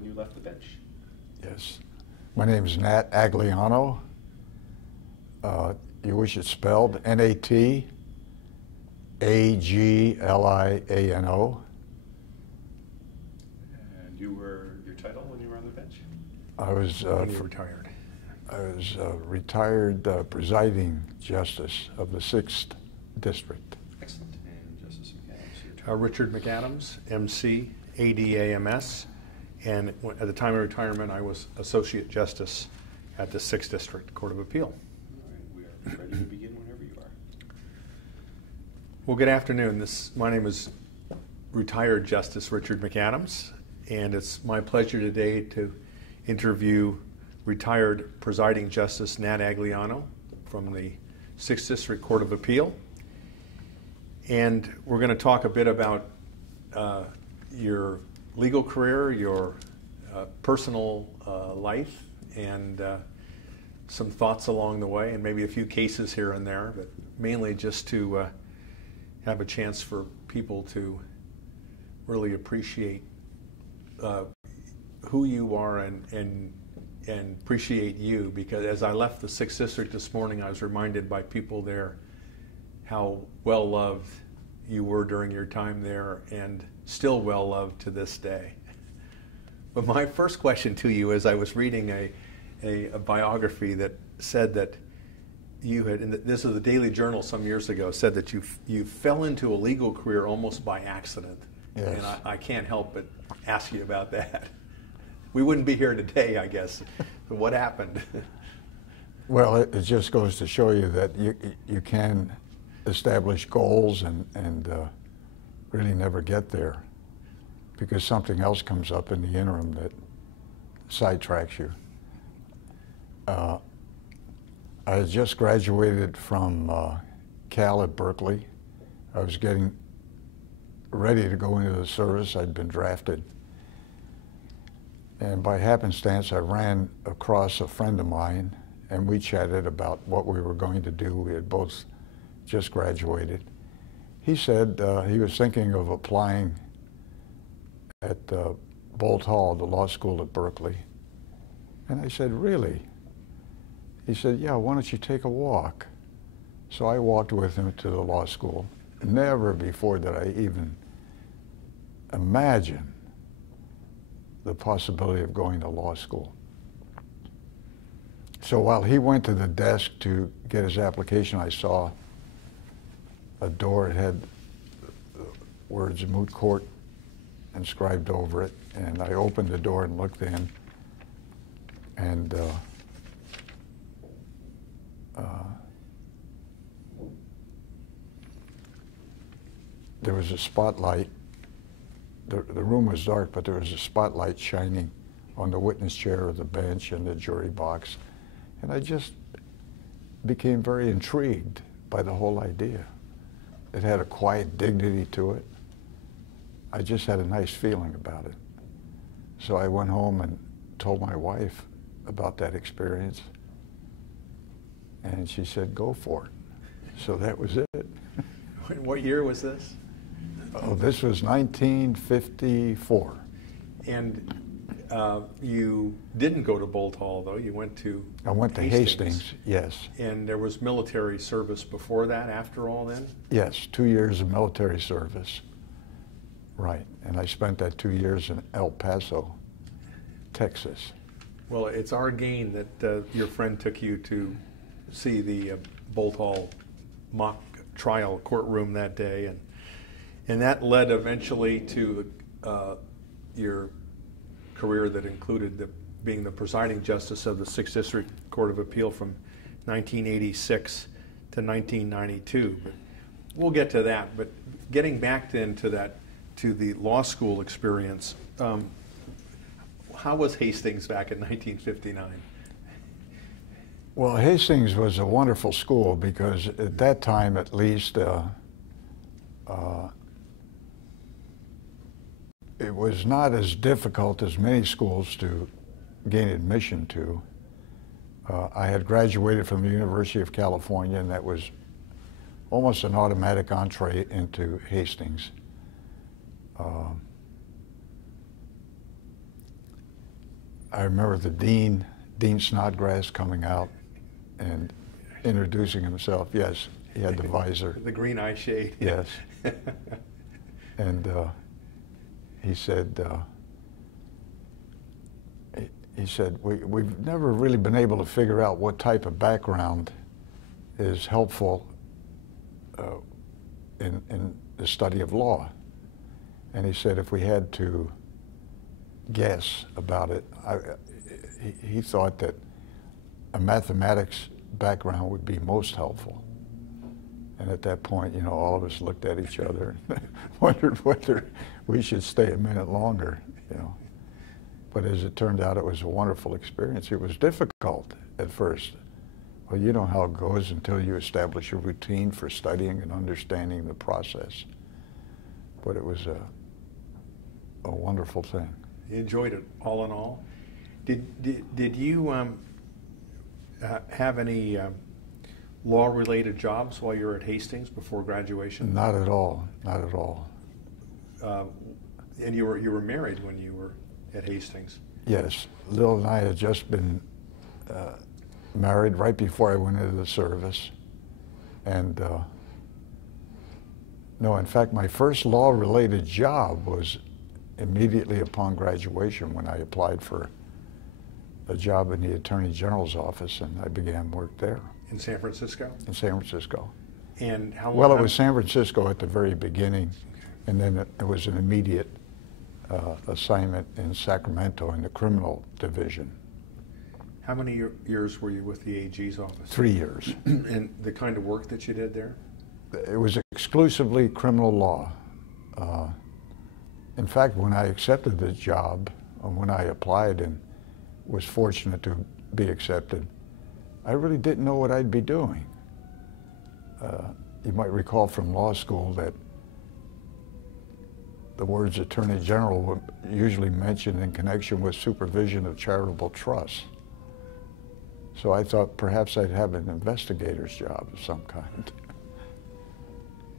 when you left the bench. Yes. My name is Nat Agliano. You wish it spelled N-A-T-A-G-L-I-A-N-O. And your title when you were on the bench? I was when you retired. I was retired presiding justice of the 6th District. Excellent. And Justice McAdams, your turn. Richard McAdams, MC, ADAMS, and at the time of retirement, I was Associate Justice at the 6th District Court of Appeal. All right, we are ready to begin whenever you are. Well, good afternoon. My name is retired Justice Richard McAdams, and it's my pleasure today to interview retired Presiding Justice Nat Agliano from the 6th District Court of Appeal. And we're going to talk a bit about your legal career, your personal life, and some thoughts along the way, and maybe a few cases here and there, but mainly just to have a chance for people to really appreciate who you are and appreciate you, because as I left the 6th District this morning, I was reminded by people there how well loved you were during your time there and still well loved to this day. But my first question to you is, I was reading a biography that said that you had, and this is the Daily Journal some years ago, said that you fell into a legal career almost by accident. Yes. And I can't help but ask you about that. We wouldn't be here today, I guess. What happened? Well, it just goes to show you that you can establish goals and really never get there, because something else comes up in the interim that sidetracks you. I had just graduated from Cal at Berkeley. I was getting ready to go into the service. I'd been drafted. And by happenstance, I ran across a friend of mine, and we chatted about what we were going to do. We had both just graduated. He said he was thinking of applying at Boalt Hall, the law school at Berkeley. And I said, really? He said, yeah, why don't you take a walk? So I walked with him to the law school. Never before did I even imagine the possibility of going to law school. So while he went to the desk to get his application, I saw a door. It had the words moot court inscribed over it, and I opened the door and looked in, and there was a spotlight. The room was dark, but there was a spotlight shining on the witness chair or the bench and the jury box. And I just became very intrigued by the whole idea. It had a quiet dignity to it. I just had a nice feeling about it. So I went home and told my wife about that experience. And she said, go for it. So that was it. What year was this? Oh, this was 1954. And you didn't go to Boalt Hall, though. You went to I went to Hastings, yes. And there was military service before that, after all, then? Yes, 2 years of military service. Right, and I spent that 2 years in El Paso, Texas. Well, it's our gain that your friend took you to see the Boalt Hall mock trial courtroom that day, and that led eventually to your career that included being the presiding justice of the 6th District Court of Appeal from 1986 to 1992. But we'll get to that. But getting back then to the law school experience, how was Hastings back in 1959? Well, Hastings was a wonderful school because at that time, at least, it was not as difficult as many schools to gain admission to. I had graduated from the University of California, and that was almost an automatic entree into Hastings. I remember the Dean Snodgrass, coming out and introducing himself. Yes, he had the visor. The green eye shade. Yes. And he said, we've never really been able to figure out what type of background is helpful in the study of law. And he said if we had to guess about it, he thought that a mathematics background would be most helpful. And at that point, you know, all of us looked at each other and wondered whether we should stay a minute longer, you know. But as it turned out, it was a wonderful experience. It was difficult at first. Well, you know how it goes until you establish a routine for studying and understanding the process. But it was a wonderful thing. You enjoyed it all in all. Did you have any law-related jobs while you were at Hastings before graduation? Not at all. Not at all. And you were married when you were at Hastings? Yes. Lil and I had just been married right before I went into the service. And no, in fact, my first law-related job was immediately upon graduation when I applied for a job in the Attorney General's office, and I began work there. In San Francisco? In San Francisco. And how long? Well, it was San Francisco at the very beginning, and then it was an immediate assignment in Sacramento in the criminal division. How many years were you with the AG's office? 3 years. And the kind of work that you did there? It was exclusively criminal law. In fact, when I accepted the job, when I applied and was fortunate to be accepted, I really didn't know what I'd be doing. You might recall from law school that the words Attorney General were usually mentioned in connection with supervision of charitable trusts. So I thought perhaps I'd have an investigator's job of some kind.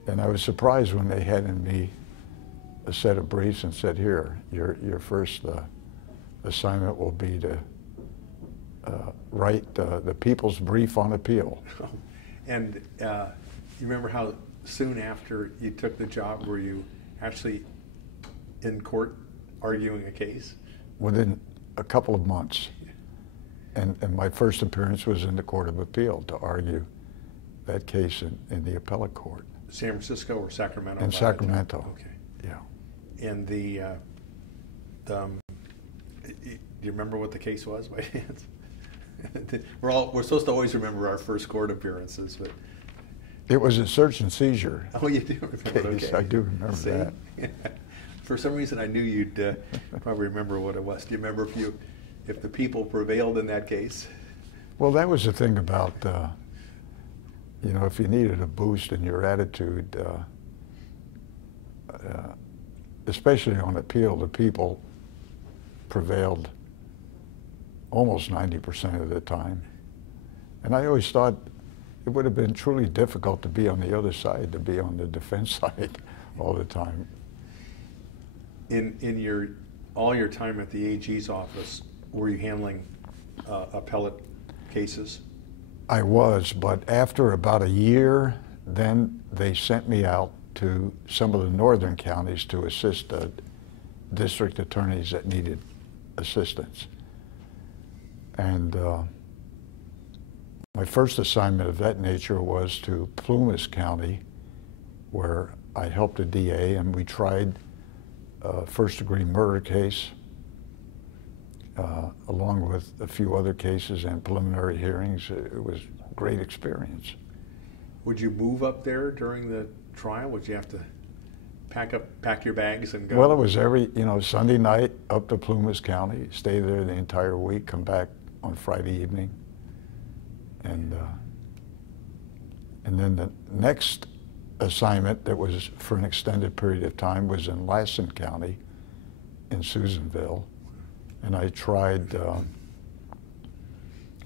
And I was surprised when they handed me a set of briefs and said, here, your first assignment will be to write the People's Brief on Appeal. And you remember how soon after you took the job were you actually in court arguing a case? Within a couple of months. And my first appearance was in the Court of Appeal to argue that case in the appellate court. San Francisco or Sacramento? In Sacramento. Okay. Yeah. And do you remember what the case was by chance? We're supposed to always remember our first court appearances, but it was a search and seizure. Oh, you do remember? Case. Okay. I do remember that. For some reason, I knew you'd probably remember what it was. Do you remember if the people prevailed in that case? Well, that was the thing about you know, if you needed a boost in your attitude, especially on appeal, the people prevailed almost 90% of the time. And I always thought it would have been truly difficult to be on the other side, to be on the defense side all the time. In all your time at the AG's office, were you handling appellate cases? I was, but after about a year, then they sent me out to some of the northern counties to assist the district attorneys that needed assistance. And my first assignment of that nature was to Plumas County, where I helped a DA, and we tried a first-degree murder case, along with a few other cases and preliminary hearings. It was a great experience. Would you move up there during the trial? Would you have to pack your bags and go? Well, it was Sunday night up to Plumas County, stay there the entire week, come back on Friday evening. And then the next assignment that was for an extended period of time was in Lassen County in Susanville. And I tried a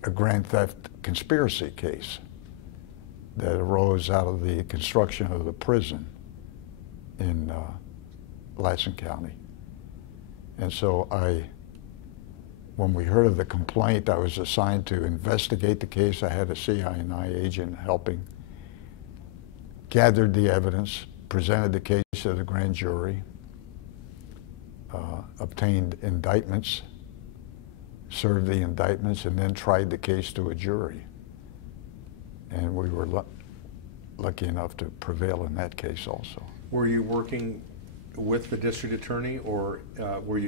grand theft conspiracy case that arose out of the construction of the prison in Lassen County. And so I when we heard of the complaint, I was assigned to investigate the case. I had a CI&I agent helping, gathered the evidence, presented the case to the grand jury, obtained indictments, served the indictments, and then tried the case to a jury. And we were lucky enough to prevail in that case also. Were you working with the district attorney, or were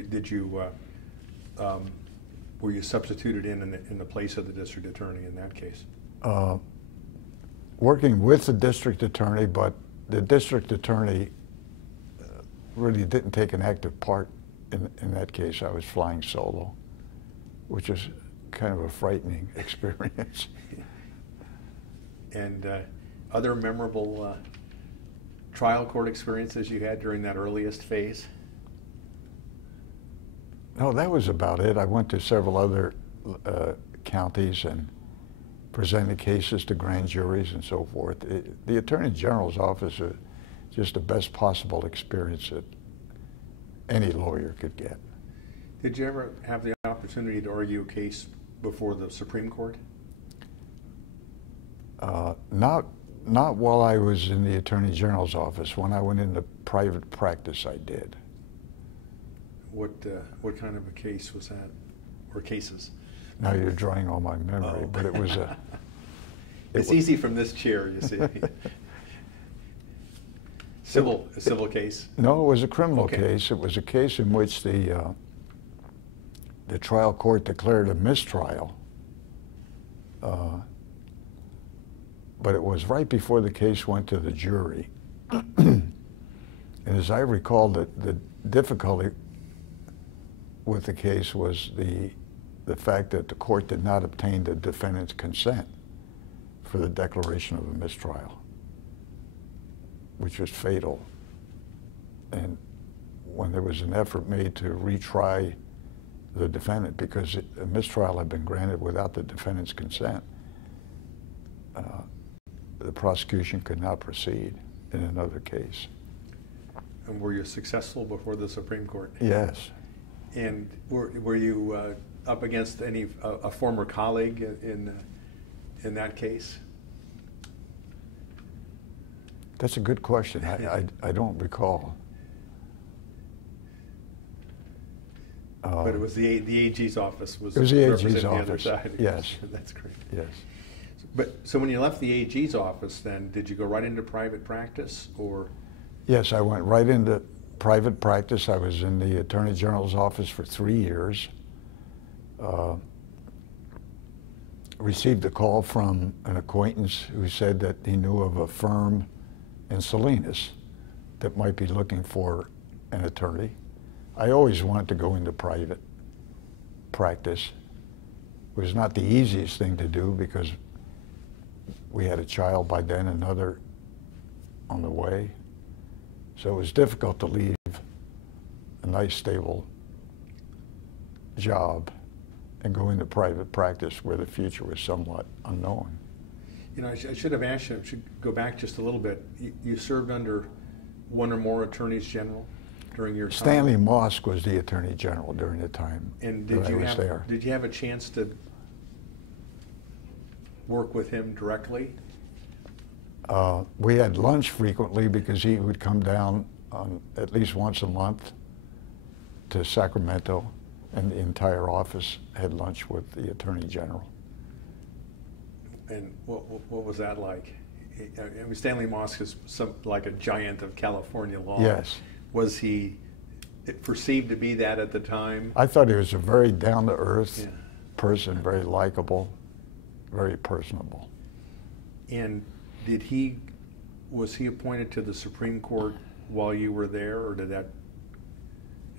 you substituted in the place of the district attorney in that case? Working with the district attorney, but the district attorney really didn't take an active part in that case. I was flying solo, which is kind of a frightening experience. And other memorable trial court experiences you had during that earliest phase? No, that was about it. I went to several other counties and presented cases to grand juries and so forth. The Attorney General's office is just the best possible experience that any lawyer could get. Did you ever have the opportunity to argue a case before the Supreme Court? Not while I was in the Attorney General's office. When I went into private practice, I did. What kind of a case was that, or cases? Now you're drawing on my memory, but it was a... It's easy from this chair, you see. A civil case? No, it was a criminal Okay. case. It was a case in which the trial court declared a mistrial. But it was right before the case went to the jury. And as I recall, the difficulty with the case was the fact that the court did not obtain the defendant's consent for the declaration of a mistrial, which was fatal. And when there was an effort made to retry the defendant, because a mistrial had been granted without the defendant's consent, the prosecution could not proceed in another case. And were you successful before the Supreme Court? Yes. And were you up against a former colleague in that case? That's a good question. I don't recall. But it was the AG's office was It was the AG's representing the office. other side. Yes. That's great. Yes. But so when you left the AG's office, then did you go right into private practice, or? Yes, I went right into private practice. I was in the Attorney General's office for 3 years. Received a call from an acquaintance who said that he knew of a firm in Salinas that might be looking for an attorney. I always wanted to go into private practice. It was not the easiest thing to do because we had a child by then, another on the way. So it was difficult to leave a nice, stable job and go into private practice where the future was somewhat unknown. You know, I should have asked you, I should go back just a little bit. You served under one or more attorneys general during your time? Stanley Mosk was the Attorney General during the time And that I was there. did you have a chance to work with him directly? We had lunch frequently because he would come down at least once a month to Sacramento, and the entire office had lunch with the Attorney General. And what was that like? I mean, Stanley Mosk is like a giant of California law. Yes. Was he perceived to be that at the time? I thought he was a very down-to-earth Yeah. person, very likable, very personable. And was he appointed to the Supreme Court while you were there, or did that,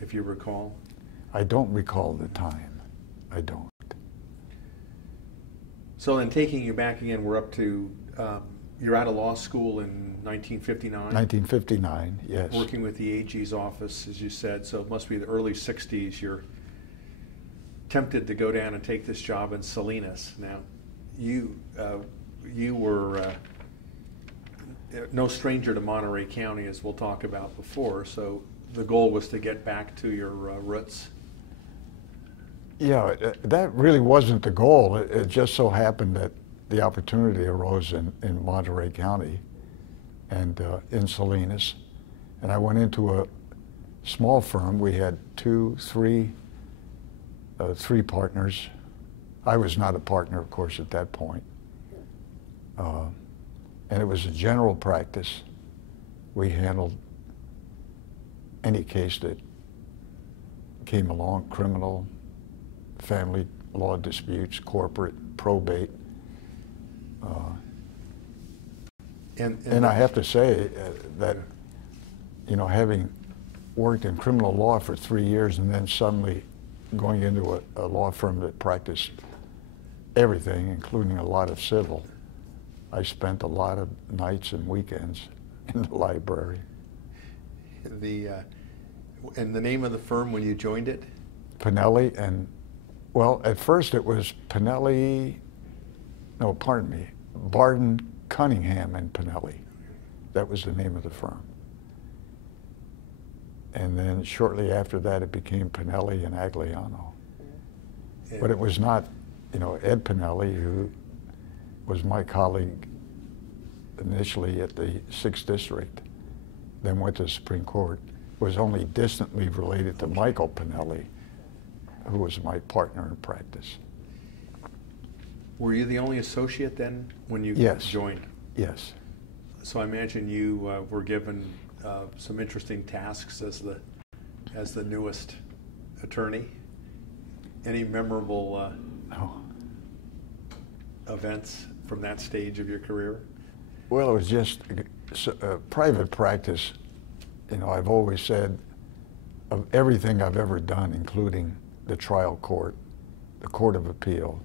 if you recall? I don't recall the time. I don't. So then, taking you back again, we're up to, you're out of law school in 1959? 1959, yes. Working with the AG's office, as you said, so it must be the early 60s. You're tempted to go down and take this job in Salinas. Now, you were no stranger to Monterey County, as we'll talk about before, so the goal was to get back to your roots. Yeah, that really wasn't the goal. It just so happened that the opportunity arose in Monterey County and in Salinas. And I went into a small firm. We had three partners. I was not a partner, of course, at that point. And it was a general practice. We handled any case that came along, criminal, family law disputes, corporate, probate. And I have to say that, you know, having worked in criminal law for 3 years and then suddenly going into a law firm that practiced everything, including a lot of civil, I spent a lot of nights and weekends in the library. And the name of the firm when you joined it? Pinelli and, well, at first it was Pinelli, no, pardon me, Barden, Cunningham and Pinelli. That was the name of the firm. And then shortly after that it became Pinelli and Agliano. But it was not, you know, Ed Pinelli, who was my colleague initially at the 6th District, then went to the Supreme Court, was only distantly related to Michael Pinelli, who was my partner in practice. Were you the only associate then when you joined? Yes. So I imagine you were given some interesting tasks as the newest attorney. Any memorable events from that stage of your career? Well, it was just private practice. You know, I've always said of everything I've ever done, including the trial court, the Court of Appeal,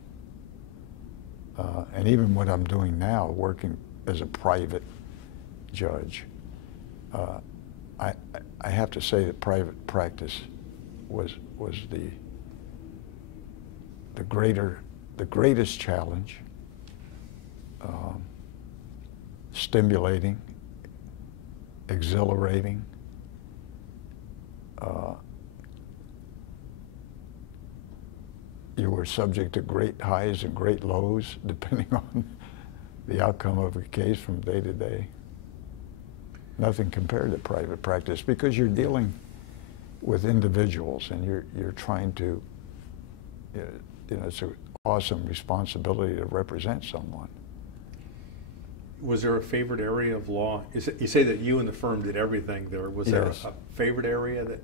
and even what I'm doing now, working as a private judge, I have to say that private practice was the greatest challenge, stimulating, exhilarating. You were subject to great highs and great lows, depending on the outcome of a case from day to day. Nothing compared to private practice, because you're dealing with individuals and you're trying to, you know, it's an awesome responsibility to represent someone. Was there a favorite area of law? You say that you and the firm did everything there. Was there a favorite area that,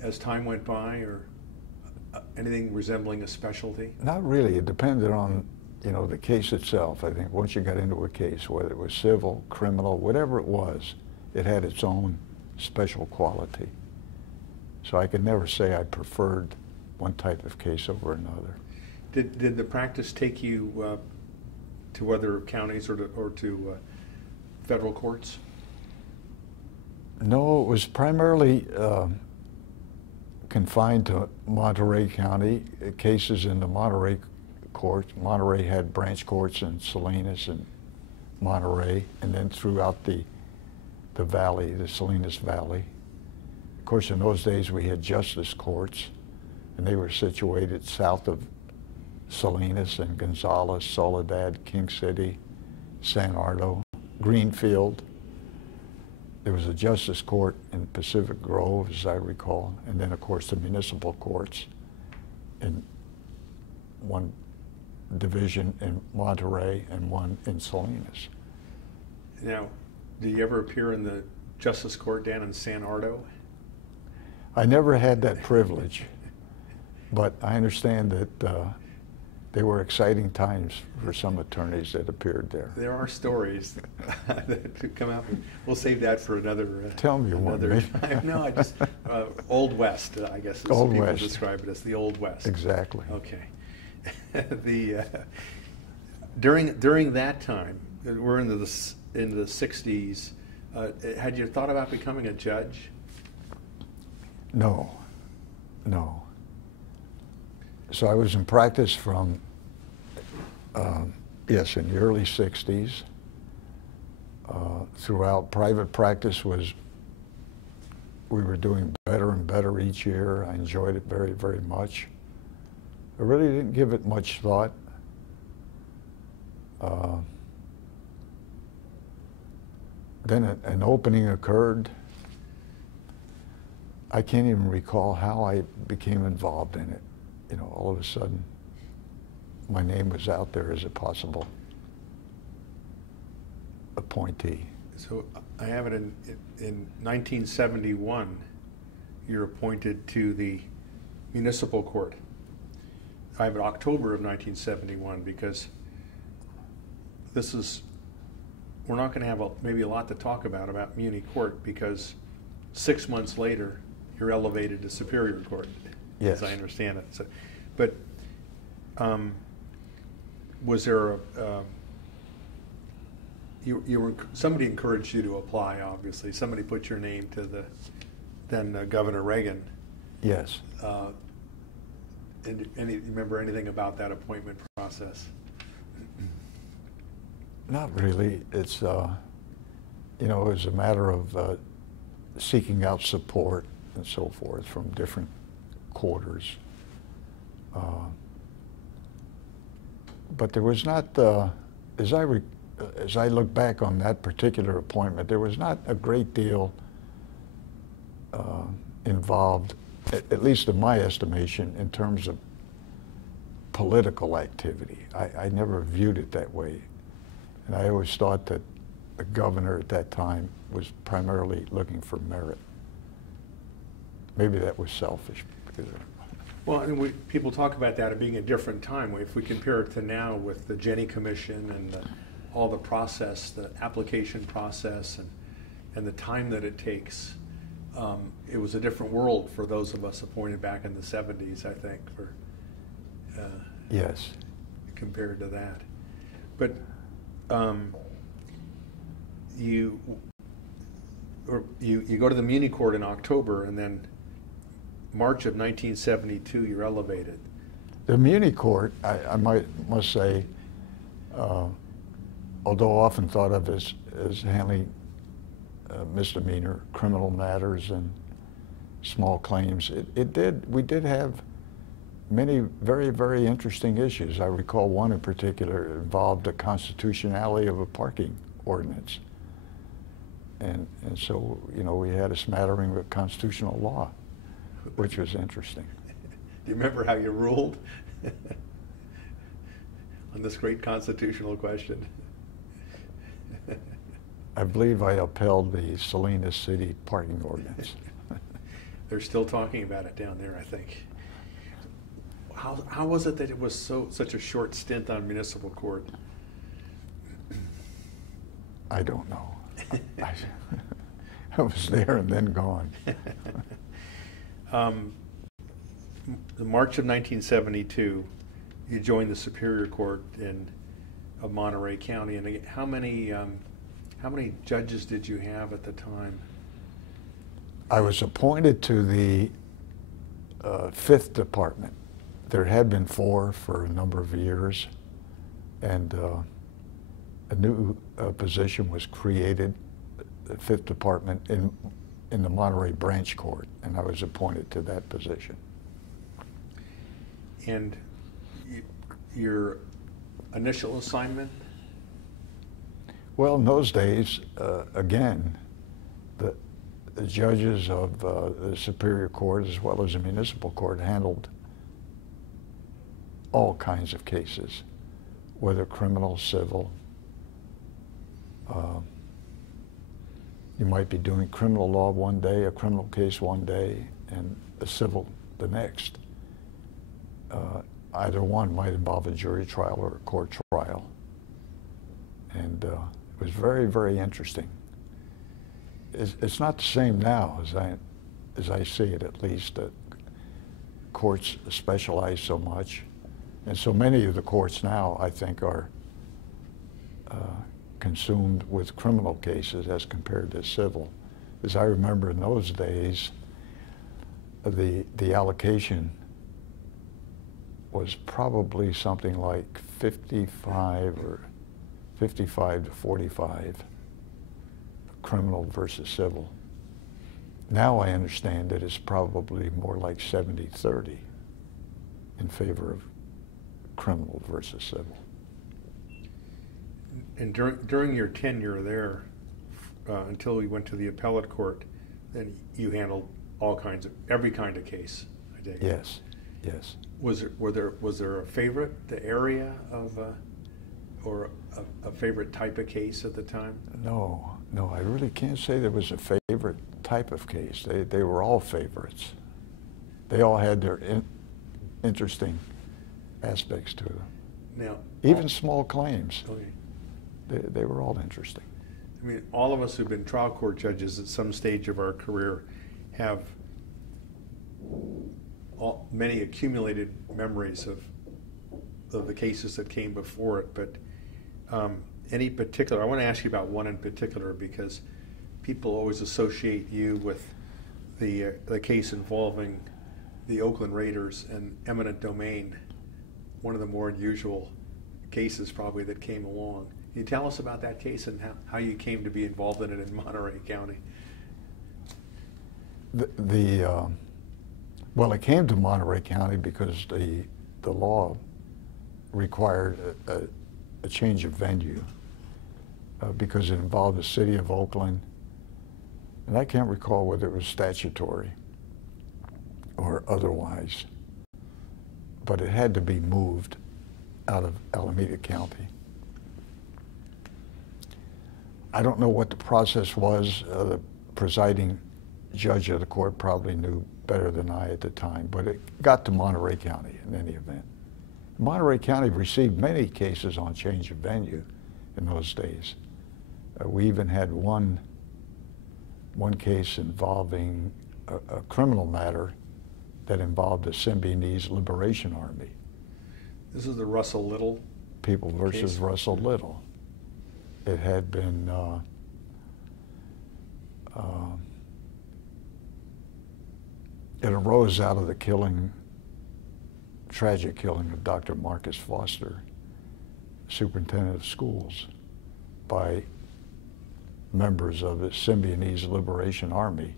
as time went by, or anything resembling a specialty? Not really. It depended on, you know, the case itself. I think once you got into a case, whether it was civil, criminal, whatever it was, it had its own special quality. So I could never say I preferred one type of case over another. Did the practice take you to other counties or to federal courts? No, it was primarily confined to Monterey County, cases in the Monterey court. Monterey had branch courts in Salinas and Monterey, and then throughout the valley, the Salinas Valley. Of course, in those days we had justice courts, and they were situated south of Salinas and Gonzales, Soledad, King City, San Ardo, Greenfield. There was a justice court in Pacific Grove, as I recall, and then, of course, the municipal courts in one division in Monterey and one in Salinas. Now, did you ever appear in the justice court down in San Ardo? I never had that privilege, but I understand that they were exciting times for some attorneys that appeared there. There are stories that come out. We'll save that for another. Tell me one. No, I just Old West, I guess, is Old people West. describe it as the Old West. Exactly. Okay. During that time, we're in the 60s. Had you thought about becoming a judge? No. So I was in practice from, yes, in the early 60s. Throughout, private practice was we were doing better and better each year. I enjoyed it very, very much. I really didn't give it much thought. Then an opening occurred. I can't even recall how I became involved in it. You know, all of a sudden, my name was out there as a possible appointee. So I have it in 1971, you're appointed to the municipal court. I have it October of 1971 because this is, we're not going to have maybe a lot to talk about Muni Court, because 6 months later you're elevated to Superior Court, yes, as I understand it. So, but was there somebody encouraged you to apply? Obviously, somebody put your name to the then Governor Reagan. Yes. And you remember anything about that appointment process? Not really. It's you know, it was a matter of seeking out support and so forth from different quarters. But there was not, as I look back on that particular appointment, there was not a great deal involved, at least in my estimation, in terms of political activity. I never viewed it that way. And I always thought that the governor at that time was primarily looking for merit. Maybe that was selfish. Well, and people talk about that as being a different time. If we compare it to now with the Jenny Commission and all the process, the application process, and the time that it takes, it was a different world for those of us appointed back in the 70s, I think, for yes, compared to that. But you go to the Muni Court in October, and then March of 1972, you're elevated. The Muni Court, I must say, although often thought of as handling misdemeanor criminal matters and small claims, we did have many very, very interesting issues. I recall one in particular involved the constitutionality of a parking ordinance. And so, you know, we had a smattering of constitutional law, which was interesting. Do you remember how you ruled on this great constitutional question? I believe I upheld the Salinas City parking ordinance. They're still talking about it down there, I think. How was it that it was such a short stint on municipal court? I don't know. I was there and then gone. The March of 1972, you joined the Superior Court of Monterey County. And how many judges did you have at the time? I was appointed to the 5th Department. There had been 4 for a number of years, and a new position was created, the 5th Department, in the Monterey Branch Court, and I was appointed to that position. And your initial assignment? Well, in those days, again, the judges of the Superior Court as well as the Municipal Court handled all kinds of cases, whether criminal, civil. You might be doing criminal law one day, a criminal case one day, and a civil the next. Either one might involve a jury trial or a court trial. And it was very, very interesting. It's not the same now as I see it, at least. Courts specialize so much. And so many of the courts now, I think, are consumed with criminal cases as compared to civil. As I remember in those days, the allocation was probably something like 55 to 45, criminal versus civil. Now I understand that it's probably more like 70-30 in favor of criminal versus civil. And during your tenure there, until you went to the appellate court, then you handled every kind of case, I take it. Yes, yes. Was there a favorite, the area of, or a favorite type of case at the time? No, I really can't say there was a favorite type of case. They were all favorites. They all had their interesting aspects to them. Now, even small claims. Okay. They were all interesting. I mean, all of us who've been trial court judges at some stage of our career have many accumulated memories of the cases that came before it. But any particular, I want to ask you about one in particular, because people always associate you with the case involving the Oakland Raiders and eminent domain, one of the more unusual cases probably that came along. Can you tell us about that case and how you came to be involved in it in Monterey County? Well, it came to Monterey County because the law required a change of venue because it involved the city of Oakland, and I can't recall whether it was statutory or otherwise, but it had to be moved out of Alameda County. I don't know what the process was. The presiding judge of the court probably knew better than I at the time, but it got to Monterey County in any event. Monterey County received many cases on change of venue in those days. We even had one case involving a criminal matter that involved the Symbionese Liberation Army. This is the Russell Little People versus case. Russell Little. It had been it arose out of the tragic killing of Dr. Marcus Foster, superintendent of schools, by members of the Symbionese Liberation Army.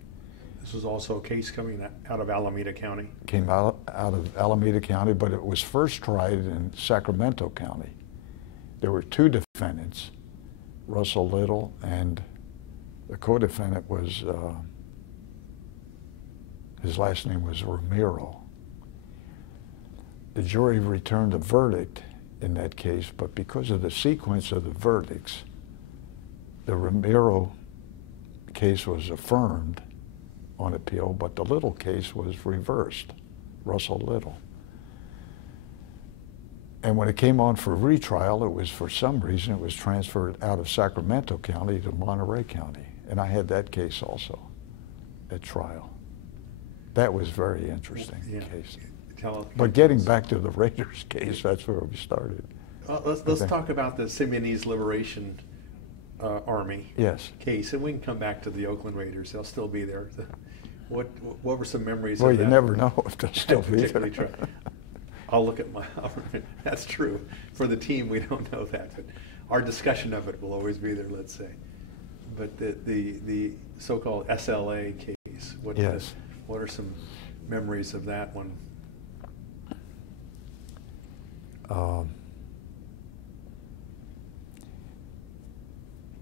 This was also a case coming out of Alameda County. Came out of Alameda County, but it was first tried in Sacramento County. There were two defendants, Russell Little, and the co-defendant was, his last name was Ramiro. The jury returned a verdict in that case, but because of the sequence of the verdicts, the Ramiro case was affirmed on appeal, but the Little case was reversed, Russell Little. And when it came on for retrial, it was, for some reason, it was transferred out of Sacramento County to Monterey County. And I had that case also at trial. That was very interesting case. But getting back to the Raiders case, that's where we started. Let's talk about the Symbionese Liberation Army case, and we can come back to the Oakland Raiders. They'll still be there. What were some memories of that? Well, you never know if they'll still be there. I'll look at my, that's true. For the team, we don't know that, but our discussion of it will always be there, let's say. But the so-called SLA case, what are some memories of that one?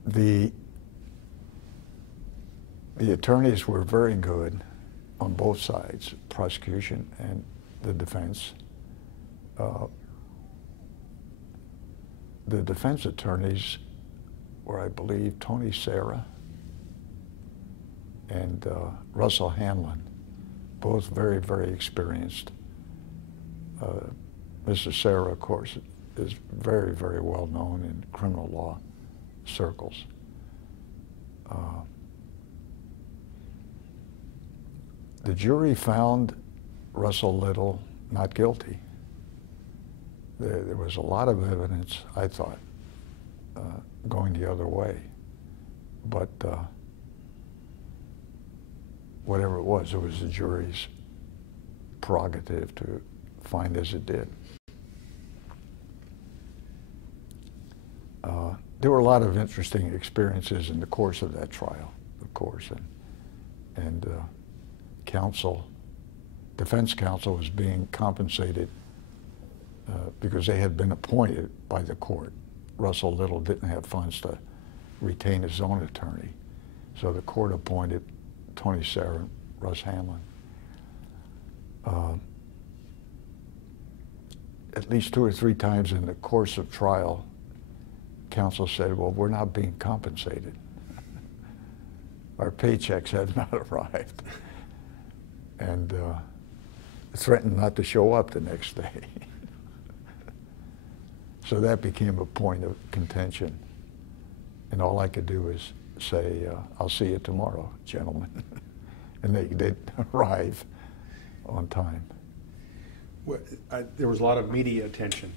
The attorneys were very good on both sides, prosecution and the defense. The defense attorneys were, I believe, Tony Serra and Russell Hanlon, both very, very experienced. Mr. Serra, of course, is very, very well known in criminal law circles. The jury found Russell Little not guilty. There was a lot of evidence, I thought, going the other way. But whatever it was the jury's prerogative to find as it did. There were a lot of interesting experiences in the course of that trial, of course, and and defense counsel was being compensated because they had been appointed by the court. Russell Little didn't have funds to retain his own attorney, so the court appointed Tony Serra and Russ Hamlin. At least 2 or 3 times in the course of trial, counsel said, well, we're not being compensated. Our paychecks have not arrived. And threatened not to show up the next day. So that became a point of contention. And all I could do is say, I'll see you tomorrow, gentlemen. And they'd arrive on time. Well, there was a lot of media attention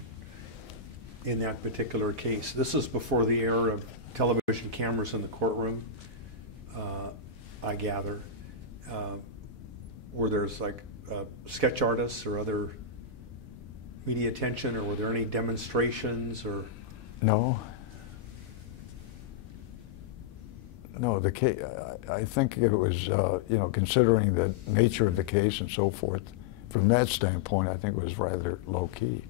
in that particular case. This is before the era of television cameras in the courtroom, I gather, where there's like sketch artists or other media attention, or were there any demonstrations or? No. No, the case, I think it was, you know, considering the nature of the case and so forth, from that standpoint, I think it was rather low-key.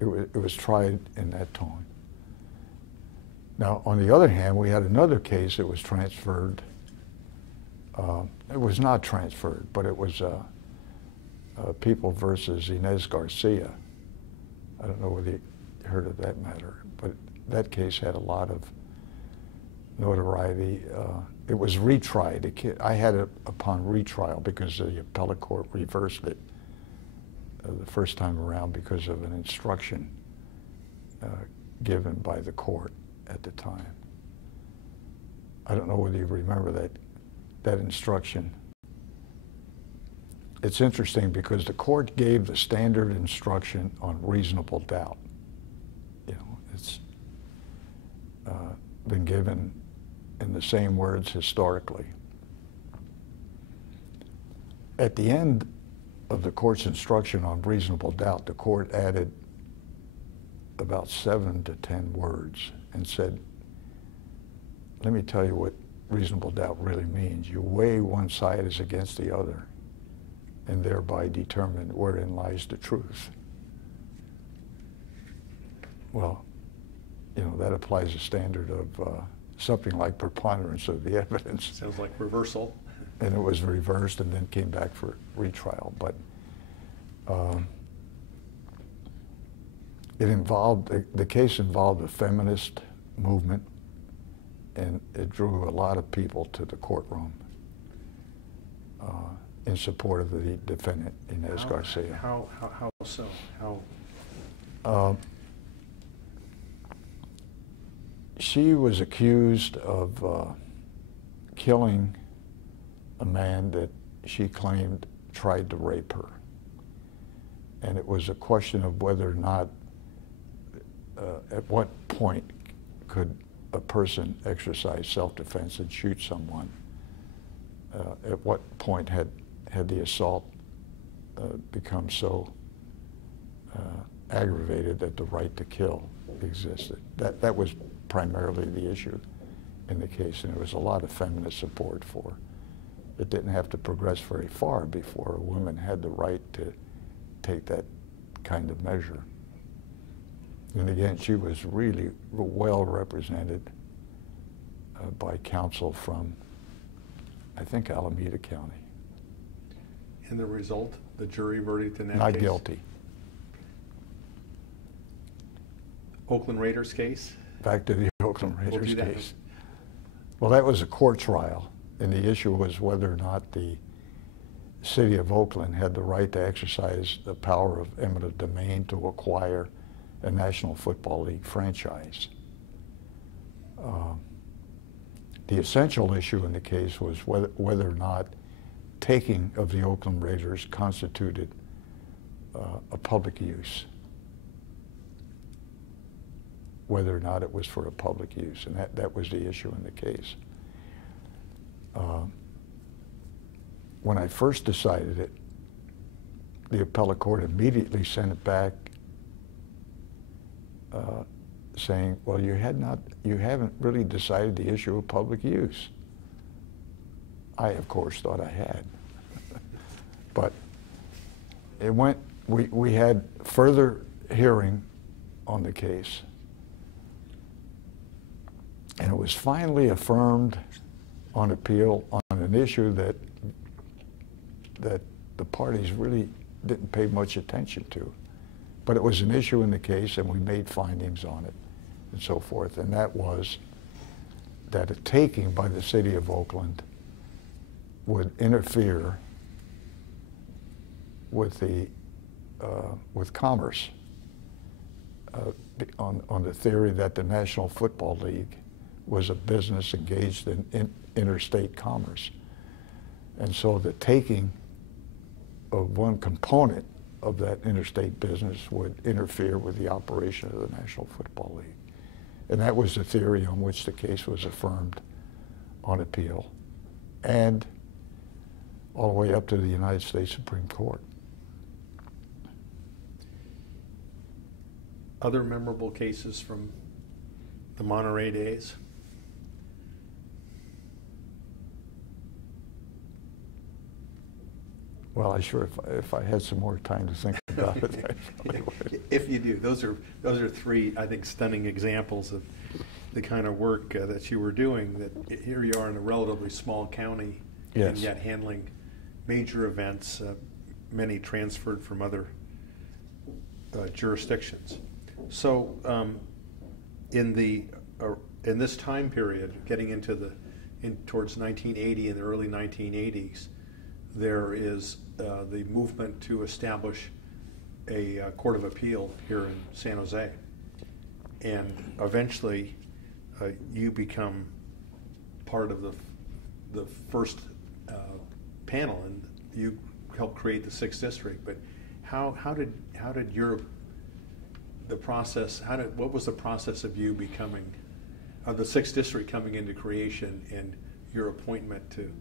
It was tried in that tone. Now, on the other hand, we had another case that was transferred. It was not transferred, but it was People versus Inez Garcia. I don't know whether you heard of that matter, but that case had a lot of notoriety. It was retried. I had it upon retrial because the appellate court reversed it the first time around because of an instruction given by the court at the time. I don't know whether you remember that instruction. It's interesting because the court gave the standard instruction on reasonable doubt. You know, it's been given in the same words historically. At the end of the court's instruction on reasonable doubt, the court added about 7 to 10 words and said, let me tell you what reasonable doubt really means. You weigh one side as against the other and thereby determine wherein lies the truth. Well, you know, that applies a standard of something like preponderance of the evidence. Sounds like reversal. And it was reversed and then came back for retrial. But it involved, the case involved a feminist movement, and it drew a lot of people to the courtroom in support of the defendant, Inez Garcia. How so? How? She was accused of killing a man that she claimed tried to rape her. And it was a question of whether or not, at what point could a person exercise self-defense and shoot someone? At what point had the assault become so aggravated that the right to kill existed? That was primarily the issue in the case, and there was a lot of feminist support for it. Didn't have to progress very far before a woman had the right to take that kind of measure. And again, she was really well represented by counsel from, I think, Alameda County. And the result, the jury verdict in that Not case? guilty. Oakland Raiders case? Back to the Oakland Raiders that. case. Well, that was a court trial, and the issue was whether or not the city of Oakland had the right to exercise the power of eminent domain to acquire a National Football League franchise. The essential issue in the case was whether or not taking of the Oakland Raiders constituted a public use, whether or not it was for a public use, and that was the issue in the case. When I first decided it, the appellate court immediately sent it back saying, well, you haven't really decided the issue of public use. I, of course, thought I had. But it went, we had further hearing on the case, and it was finally affirmed on appeal on an issue that the parties really didn't pay much attention to. But it was an issue in the case, and we made findings on it and so forth, and that was that a taking by the city of Oakland would interfere with the with commerce on the theory that the National Football League was a business engaged in interstate commerce. And so the taking of one component of that interstate business would interfere with the operation of the National Football League. And that was the theory on which the case was affirmed on appeal and all the way up to the United States Supreme Court. Other memorable cases from the Monterey days? Well, if I had some more time to think about it, I probably would. If you do, those are three, I think, stunning examples of the kind of work that you were doing. That here you are in a relatively small county, yes, and yet handling major events, many transferred from other jurisdictions. So, in this time period, getting into towards 1980 and the early 1980s. There is the movement to establish a court of appeal here in San Jose. And eventually you become part of the first panel, and you helped create the 6th District. But how did the process, what was the process of you becoming, of the 6th District coming into creation and your appointment to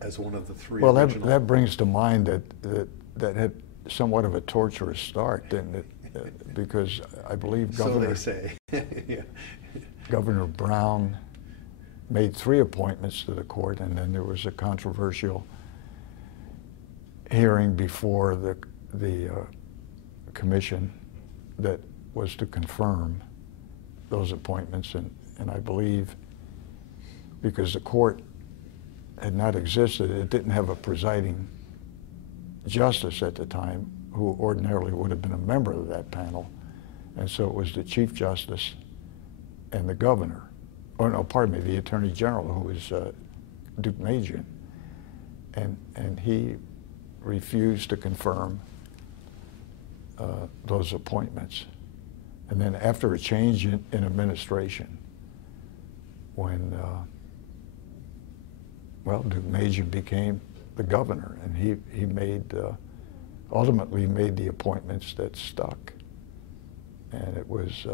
as one of the three original? Well, that brings to mind that had somewhat of a torturous start, didn't it? Because I believe Governor, so they say. Yeah. Governor Brown made 3 appointments to the court, and then there was a controversial hearing before the commission that was to confirm those appointments, and I believe because the court had not existed, it didn't have a presiding justice at the time who ordinarily would have been a member of that panel, and so it was the Chief Justice and the governor, or no, pardon me, the Attorney General, who was Duke Magian, and he refused to confirm those appointments. And then after a change in administration, when Duke Magian became the governor, and he ultimately made the appointments that stuck. And it was,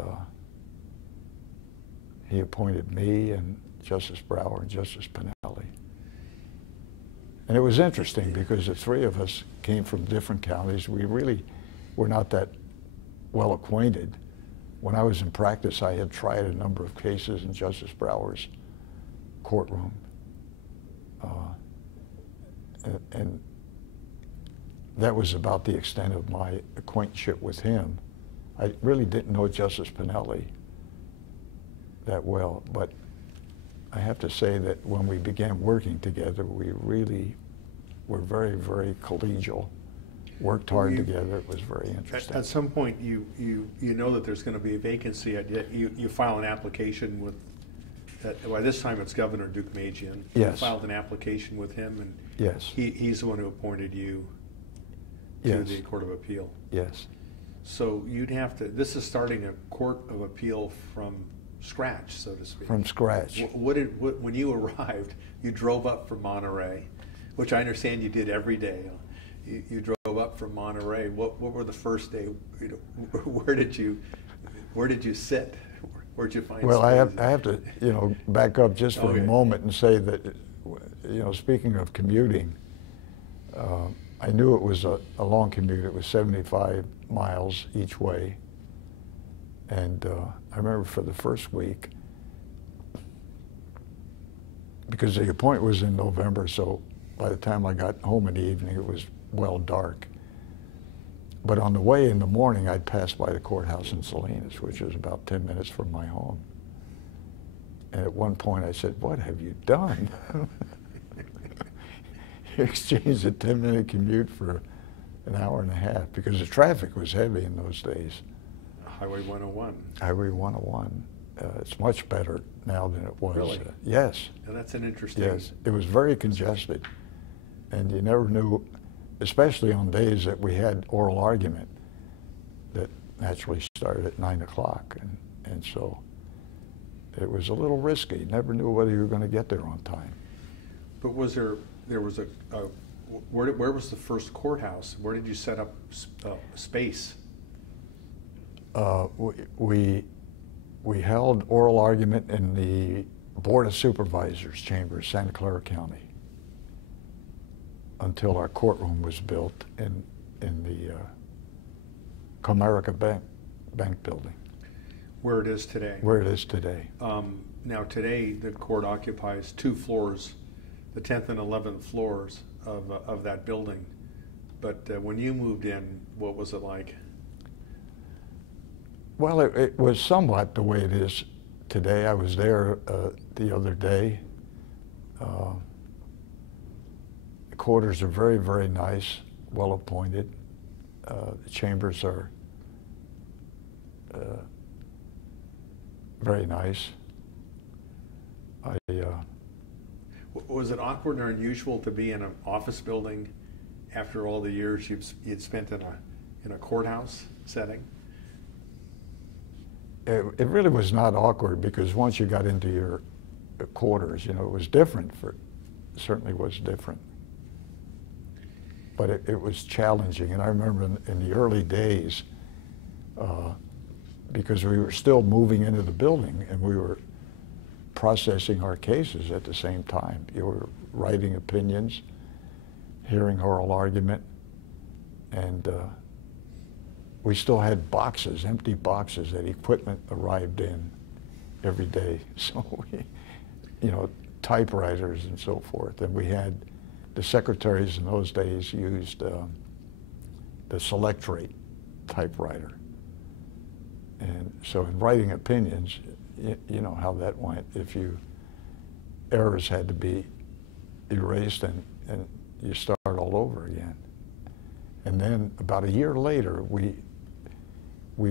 he appointed me and Justice Brower and Justice Pinelli. And it was interesting because the 3 of us came from different counties. We really were not that well acquainted. When I was in practice, I had tried a number of cases in Justice Brower's courtroom. And that was about the extent of my acquaintanceship with him. I really didn't know Justice Pinelli that well, but I have to say that when we began working together, we really were very, very collegial, worked hard together. It was very interesting. At some point, you know that there's going to be a vacancy. You file an application with, by this time it's Governor Duke Magian. Yes. You filed an application with him, and yes, he's the one who appointed you to the Court of Appeal. Yes. So you'd have to, this is starting a Court of Appeal from scratch, so to speak. From scratch. When you arrived, you drove up from Monterey, which I understand you did every day. You drove up from Monterey. What were the first day? Where did you sit? Where'd you find? Well, I have to back up just for a moment and say that speaking of commuting, I knew it was a long commute. It was 75 miles each way, and I remember for the first week because the appointment was in November, so by the time I got home in the evening, it was well dark. But on the way in the morning, I'd pass by the courthouse in Salinas, which was about 10 minutes from my home. And at one point I said, "What have you done?" You exchanged a 10-minute commute for an hour and a half because the traffic was heavy in those days. Highway 101. Highway 101. It's much better now than it was. Really? Yes. And that's an interesting. Yes. It was very congested. And you never knew, especially on days that we had oral argument that naturally started at 9 o'clock. And so it was a little risky. Never knew whether you were going to get there on time. But was there was where was the first courthouse? Where did you set up space? We held oral argument in the Board of Supervisors chamber, Santa Clara County, until our courtroom was built in the Comerica Bank building. Where it is today. Where it is today. Now today the court occupies 2 floors, the 10th and 11th floors of that building. But when you moved in, what was it like? Well, it was somewhat the way it is today. I was there the other day. The quarters are very, very nice, well appointed. The chambers are very nice. Was it awkward or unusual to be in an office building after all the years you'd spent in a courthouse setting? It really was not awkward because once you got into your quarters, it was different. Certainly was different. But it was challenging. And I remember in the early days, because we were still moving into the building and we were processing our cases at the same time. You were writing opinions, hearing oral argument, and we still had boxes, empty boxes that equipment arrived in every day. So we, typewriters and so forth. And we had, the secretaries in those days used the select rate typewriter. And so in writing opinions, you know how that went. Errors had to be erased and you start all over again. And then about a year later, we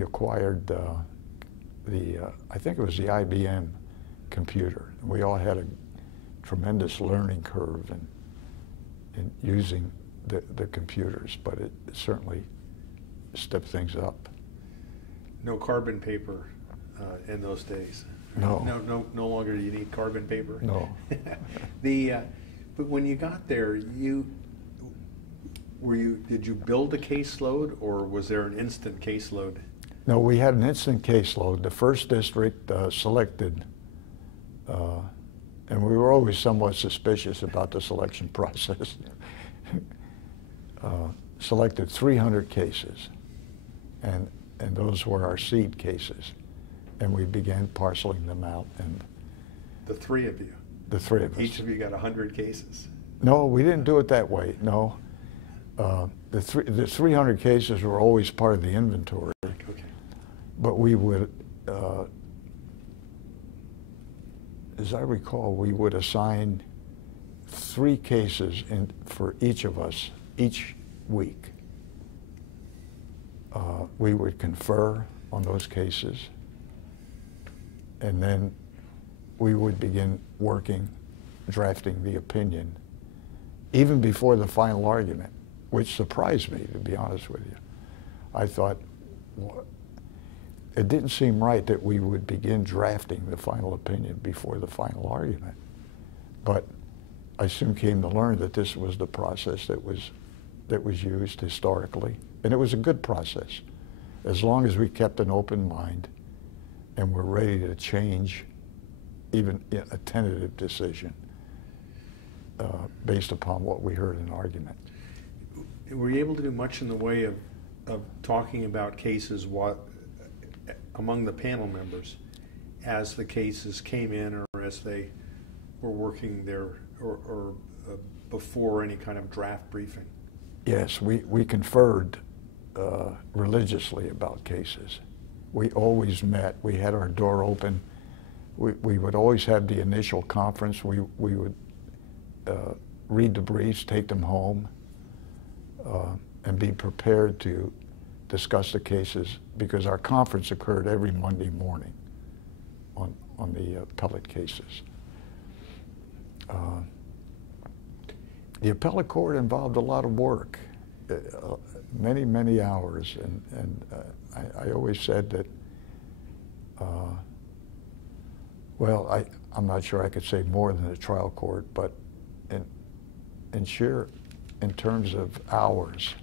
acquired I think it was the IBM computer. We all had a tremendous learning curve in using the computers, but it certainly stepped things up. No carbon paper in those days. No. No longer do you need carbon paper. No. But when you got there, did you build a caseload, or was there an instant caseload? No, we had an instant caseload. The first district selected, and we were always somewhat suspicious about the selection process, selected 300 cases, and those were our seed cases. And we began parceling them out. And the 3 of you? The 3 of us. Each of you got 100 cases? No, we didn't do it that way, no. The 300 cases were always part of the inventory. Okay. But we would, as I recall, we would assign 3 cases for each of us each week. We would confer on those cases, and then we would begin working, drafting the opinion, even before the final argument, which surprised me, to be honest with you. I thought, it didn't seem right that we would begin drafting the final opinion before the final argument. But I soon came to learn that this was the process that was used historically, and it was a good process, as long as we kept an open mind and were ready to change even a tentative decision based upon what we heard in argument. Were you able to do much in the way of talking about cases among the panel members as the cases came in, or as they were working there, or before any kind of draft briefing? Yes, we conferred religiously about cases. We always met. We had our door open. We would always have the initial conference. We would read the briefs, take them home, and be prepared to discuss the cases, because our conference occurred every Monday morning on the appellate cases. The appellate court involved a lot of work, many hours, and I always said that, well, I'm not sure I could say more than the trial court, but in terms of hours,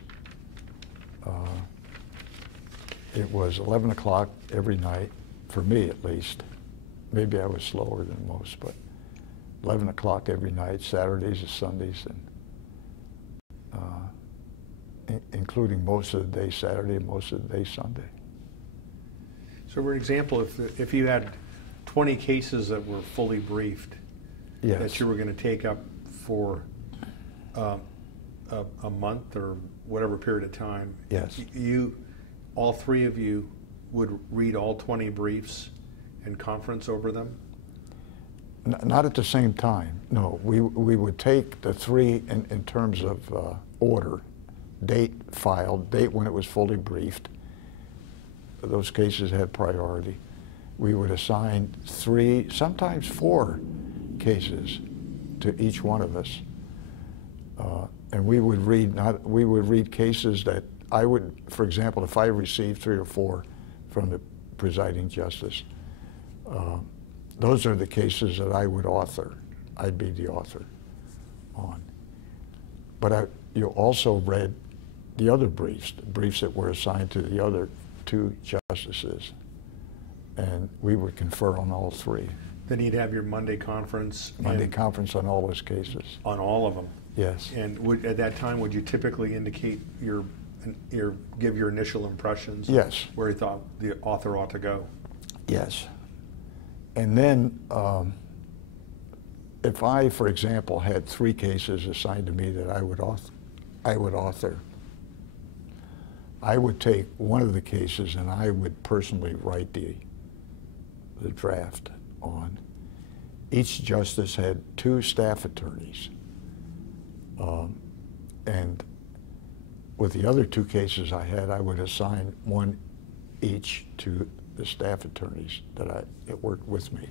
it was 11 o'clock every night, for me at least. Maybe I was slower than most, but 11 o'clock every night, Saturdays and Sundays, and including most of the day Saturday and most of the day Sunday. So for example, if you had 20 cases that were fully briefed, Yes. that you were going to take up for a month or whatever period of time, Yes. all three of you would read all 20 briefs and conference over them? Not at the same time, no. We would take the three in terms of order, date filed, date when it was fully briefed. Those cases had priority. We would assign 3, sometimes 4 cases to each one of us. And we would read cases that I would, for example, if I received 3 or 4 from the presiding justice, those are the cases that I would author. I'd be the author on. But you also read the other briefs, the briefs that were assigned to the other 2 justices, and we would confer on all 3. Then you'd have your Monday conference. Monday conference on all those cases. On all of them. Yes. And at that time, would you typically indicate give your initial impressions? Yes. Where you thought the author ought to go? Yes. And then, if I, for example, had 3 cases assigned to me that I would author, I would take one of the cases and I would personally write the draft on. Each justice had 2 staff attorneys. And with the other 2 cases I had, I would assign one each to the staff attorneys that worked with me.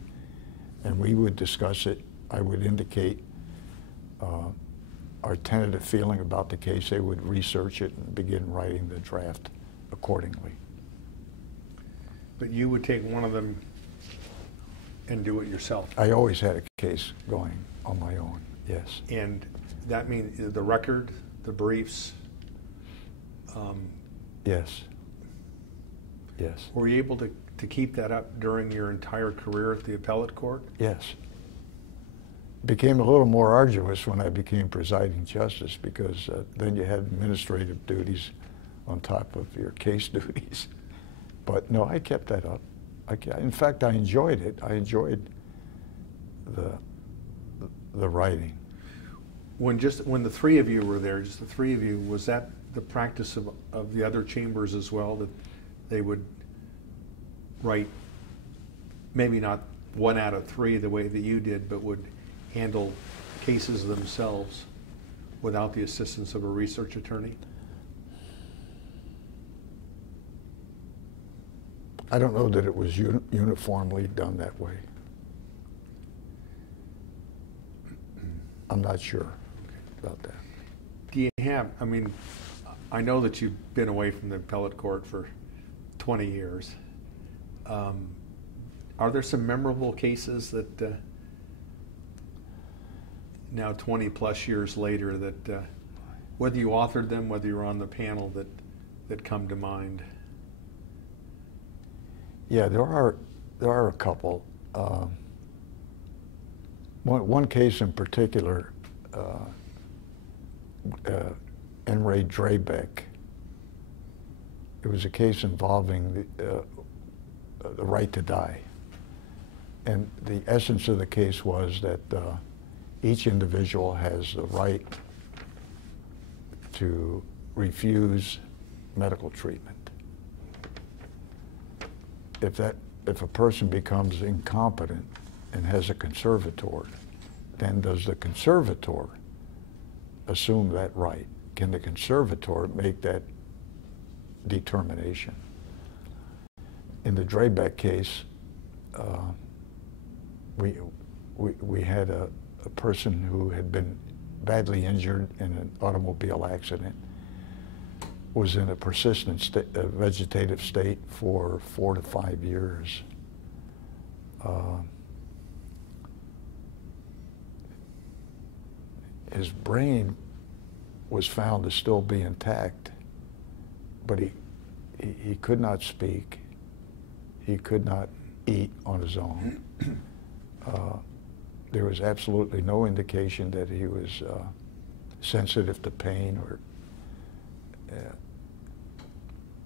And we would discuss it. I would indicate our tentative feeling about the case. They would research it and begin writing the draft accordingly. But you would take one of them and do it yourself? I always had a case going on my own, yes. And that means the record, the briefs? Yes. Yes. Were you able to keep that up during your entire career at the appellate court? Yes. It became a little more arduous when I became presiding justice, because then you had administrative duties on top of your case duties. But no, I kept that up. In fact, I enjoyed it. I enjoyed the writing. When the 3 of you were there, just the 3 of you, was that the practice of the other chambers as well, that they would write maybe not 1 out of 3 the way that you did, but would handle cases themselves without the assistance of a research attorney? I don't know that it was uniformly done that way. I'm not sure about that. Do you have, I mean, I know that you've been away from the appellate court for 20 years. Are there some memorable cases that now 20 plus years later that whether you authored them, whether you're on the panel, that come to mind? Yeah, there are a couple. One case in particular, N. Ray Drabeck. It was a case involving the right to die. And the essence of the case was that each individual has the right to refuse medical treatment. If a person becomes incompetent and has a conservator, then does the conservator assume that right? Can the conservator make that determination? In the Draybeck case, we had a person who had been badly injured in an automobile accident, was in a persistent vegetative state for 4 to 5 years. His brain was found to still be intact, but he could not speak. He could not eat on his own. There was absolutely no indication that he was sensitive to pain,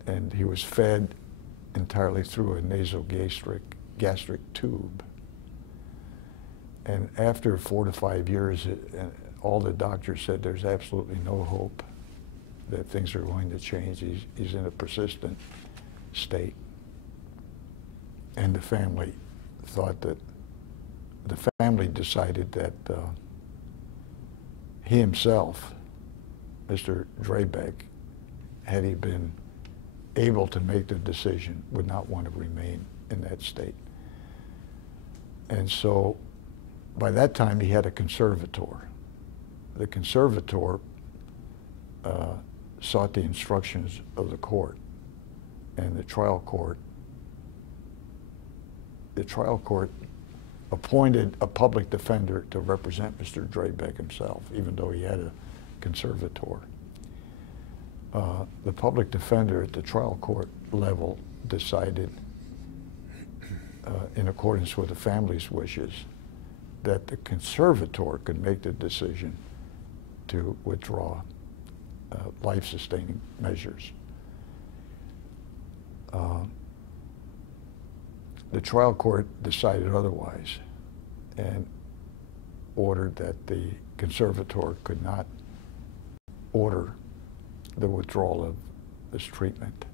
and he was fed entirely through a nasogastric tube. And after 4 to 5 years, all the doctors said there's absolutely no hope that things are going to change. He's in a persistent state. And the family thought that, the family decided that he himself, Mr. Draybeck, had he been able to make the decision, would not want to remain in that state. And so by that time he had a conservator. The conservator sought the instructions of the court, and the trial court appointed a public defender to represent Mr. Draybeck himself, even though he had a conservator. The public defender at the trial court level decided, in accordance with the family's wishes, that the conservator could make the decision to withdraw life-sustaining measures. The trial court decided otherwise and ordered that the conservator could not order the withdrawal of this treatment.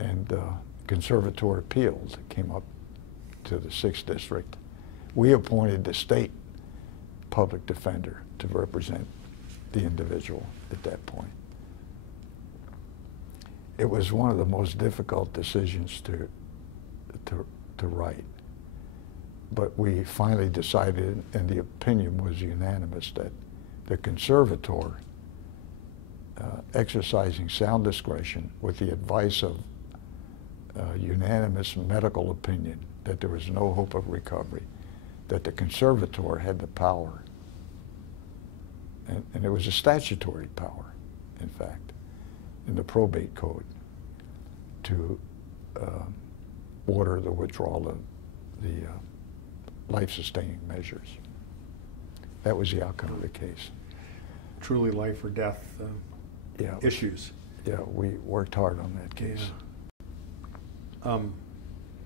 And the conservator appealed. It came up to the 6th District. We appointed the state public defender to represent the individual at that point. It was one of the most difficult decisions to write. But we finally decided, and the opinion was unanimous, that the conservator, exercising sound discretion with the advice of unanimous medical opinion that there was no hope of recovery, that the conservator had the power, and it was a statutory power, in fact, in the probate code, to order the withdrawal of the life-sustaining measures. That was the outcome of the case. Truly life or death issues. Yeah, we worked hard on that case. Yeah.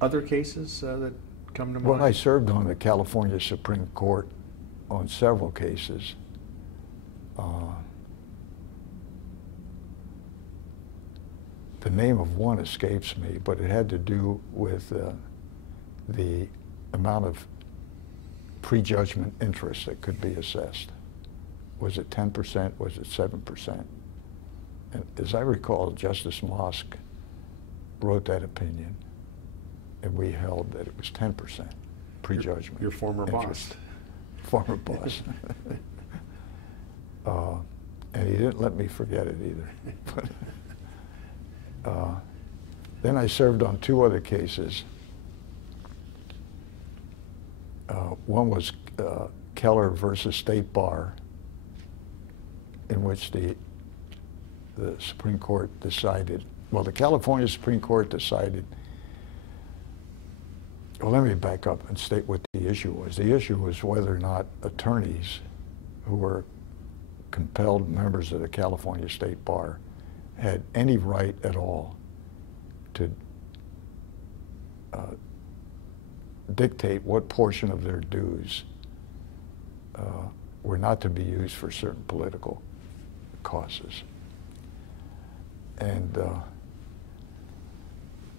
Other cases that come to mind? Well, I served on the California Supreme Court on several cases. The name of one escapes me, but it had to do with the amount of prejudgment interest that could be assessed. Was it 10%? Was it 7%? And as I recall, Justice Mosk wrote that opinion, and we held that it was 10% prejudgment. Your former interest. boss. Former boss. And he didn't let me forget it either. Then I served on 2 other cases. One was Keller versus State Bar, in which the Supreme Court decided, well, the California Supreme Court decided, well, let me back up and state what the issue was. The issue was whether or not attorneys who were compelled members of the California State Bar had any right at all to dictate what portion of their dues were not to be used for certain political causes. And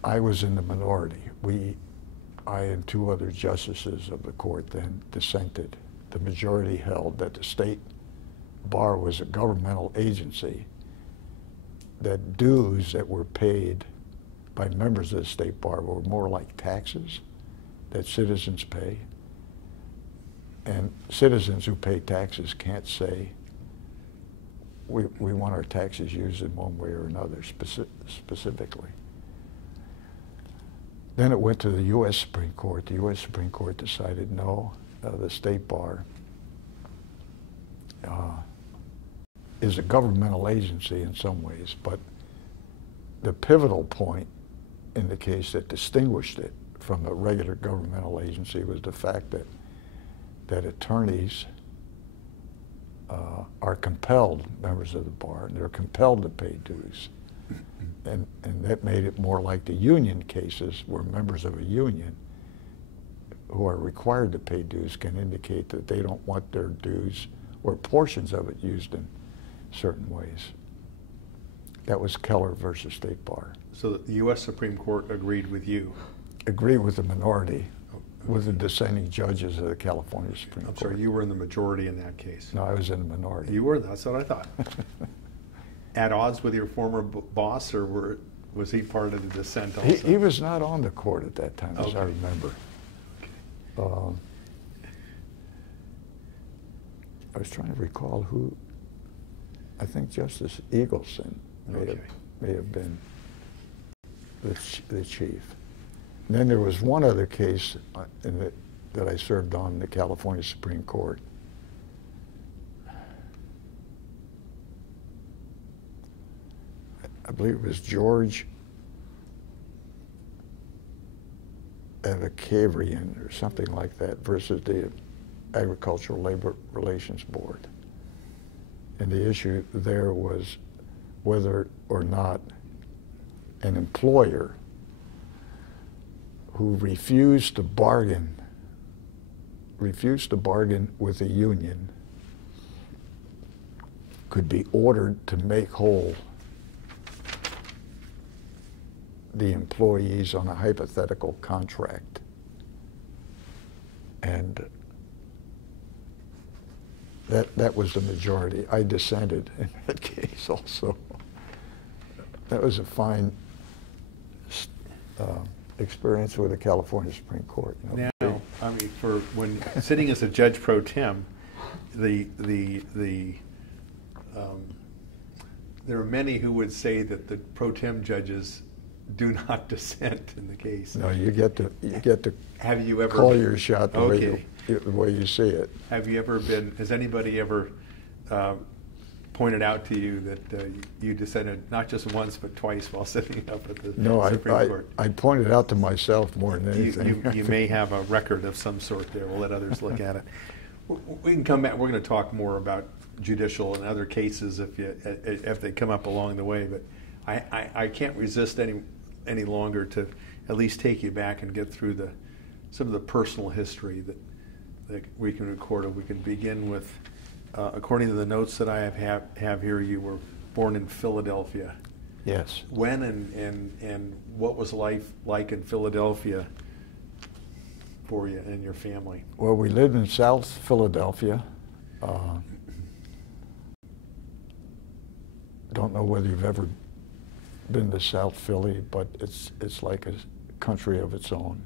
I was in the minority. I and two other justices of the court then dissented. The majority held that the state bar was a governmental agency, that dues that were paid by members of the state bar were more like taxes that citizens pay. And citizens who pay taxes can't say, we want our taxes used in one way or another specifically. Then it went to the U.S. Supreme Court. The U.S. Supreme Court decided no, the state bar is a governmental agency in some ways, but the pivotal point in the case that distinguished it from a regular governmental agency was the fact that attorneys are compelled, members of the bar, and they're compelled to pay dues. And that made it more like the union cases where members of a union who are required to pay dues can indicate that they don't want their dues or portions of it used in certain ways. That was Keller versus State Bar. So the U.S. Supreme Court agreed with you? Agreed with the minority, with the dissenting judges of the California Supreme Court. I'm sorry, you were in the majority in that case? No, I was in the minority. You were? That's what I thought. At odds with your former boss, or was he part of the dissent also? He was not on the court at that time, as I remember. Okay. I was trying to recall who. I think Justice Eagleson may have been the chief. And then there was one other case that I served on in the California Supreme Court. I believe it was George Avakavrian or something like that versus the Agricultural Labor Relations Board. And the issue there was whether or not an employer who refused to bargain with a union could be ordered to make whole the employees on a hypothetical contract. And that was the majority. I dissented in that case also. That was a fine experience with the California Supreme Court. Now, I mean, for when sitting as a judge pro tem, there are many who would say that the pro tem judges do not dissent in the case. No, you get to have you ever call your shot the way you see it. Have you ever been? Has anybody ever pointed out to you that you dissented not just once but twice while sitting up at the Supreme Court? I pointed out to myself more than anything. You may have a record of some sort there. We'll let others look at it. We can come back. We're going to talk more about judicial and other cases if they come up along the way. But I can't resist any longer to at least take you back and get through some of the personal history that we can record. We can begin with, according to the notes that I have here, you were born in Philadelphia. Yes. When and what was life like in Philadelphia for you and your family? Well, we lived in South Philadelphia. Don't know whether you've ever been to South Philly, but it's like a country of its own.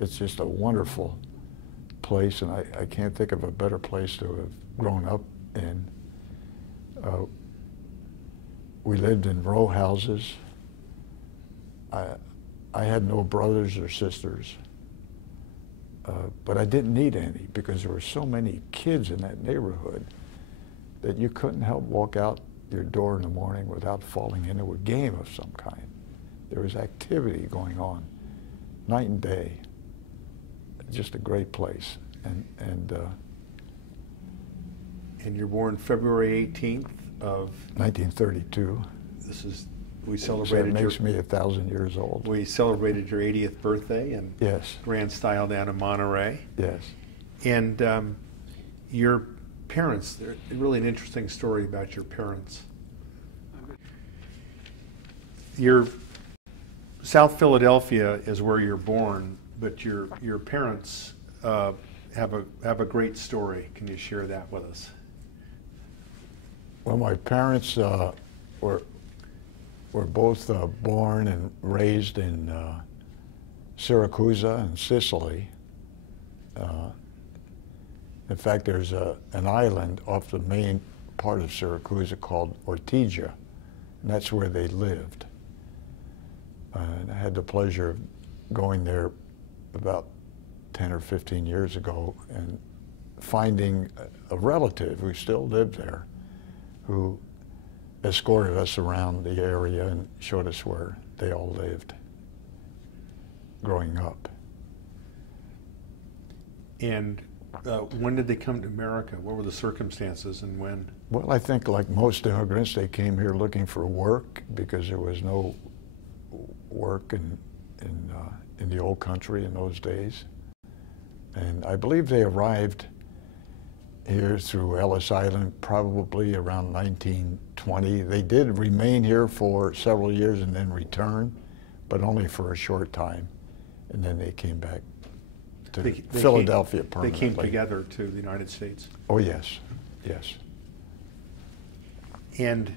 It's just a wonderful place, and I can't think of a better place to have grown up in. We lived in row houses. I had no brothers or sisters, but I didn't need any because there were so many kids in that neighborhood that you couldn't help walk out your door in the morning without falling into a game of some kind. There was activity going on night and day. Just a great place. And you're born February 18th of 1932. This is We So celebrated it makes me 1,000 years old. We celebrated your 80th birthday in Yes, grand style down in Monterey. yes. And your parents, they're really an interesting story about your parents. Your South Philadelphia is where you're born, but your parents have a great story. Can you share that with us? Well, my parents were both born and raised in Syracuse in Sicily. In fact, there's an island off the main part of Syracuse called Ortigia, and that's where they lived. And I had the pleasure of going there about 10 or 15 years ago and finding a relative who still lived there, who escorted us around the area and showed us where they all lived growing up. And when did they come to America? What were the circumstances and when? Well, I think like most immigrants, they came here looking for work because there was no work in the old country in those days. And I believe they arrived here through Ellis Island probably around 1920. They did remain here for several years and then return, but only for a short time. And then they came back to Philadelphia permanently. They came together to the United States. Oh, yes, yes. And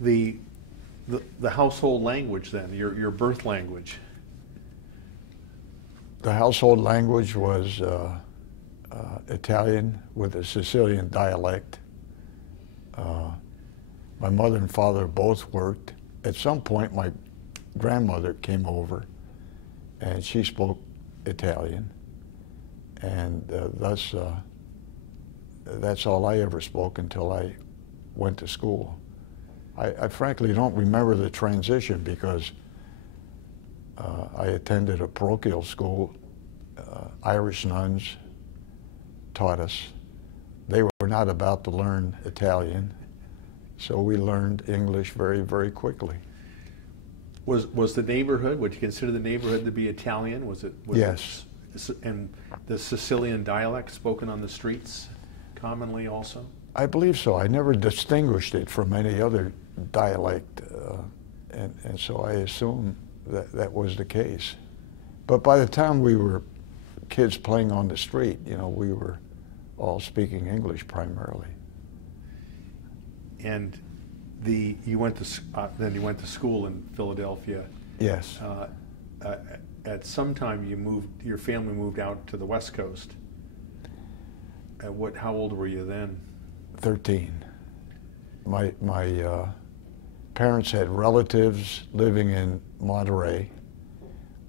the household language then, your birth language? The household language was Italian with a Sicilian dialect. My mother and father both worked. At some point, my grandmother came over, and she spoke Italian, and thus that's all I ever spoke until I went to school. I frankly don't remember the transition because I attended a parochial school. Irish nuns taught us. They were not about to learn Italian, so we learned English very, very quickly. Was the neighborhood, would you consider the neighborhood to be Italian? Yes. And the Sicilian dialect spoken on the streets commonly also? I believe so. I never distinguished it from any other dialect, and so I assume that was the case. But by the time we were kids playing on the street, you know, we were all speaking English primarily. And then you went to school in Philadelphia. Yes. At some time your family moved out to the West Coast. How old were you then? 13. My parents had relatives living in Monterey.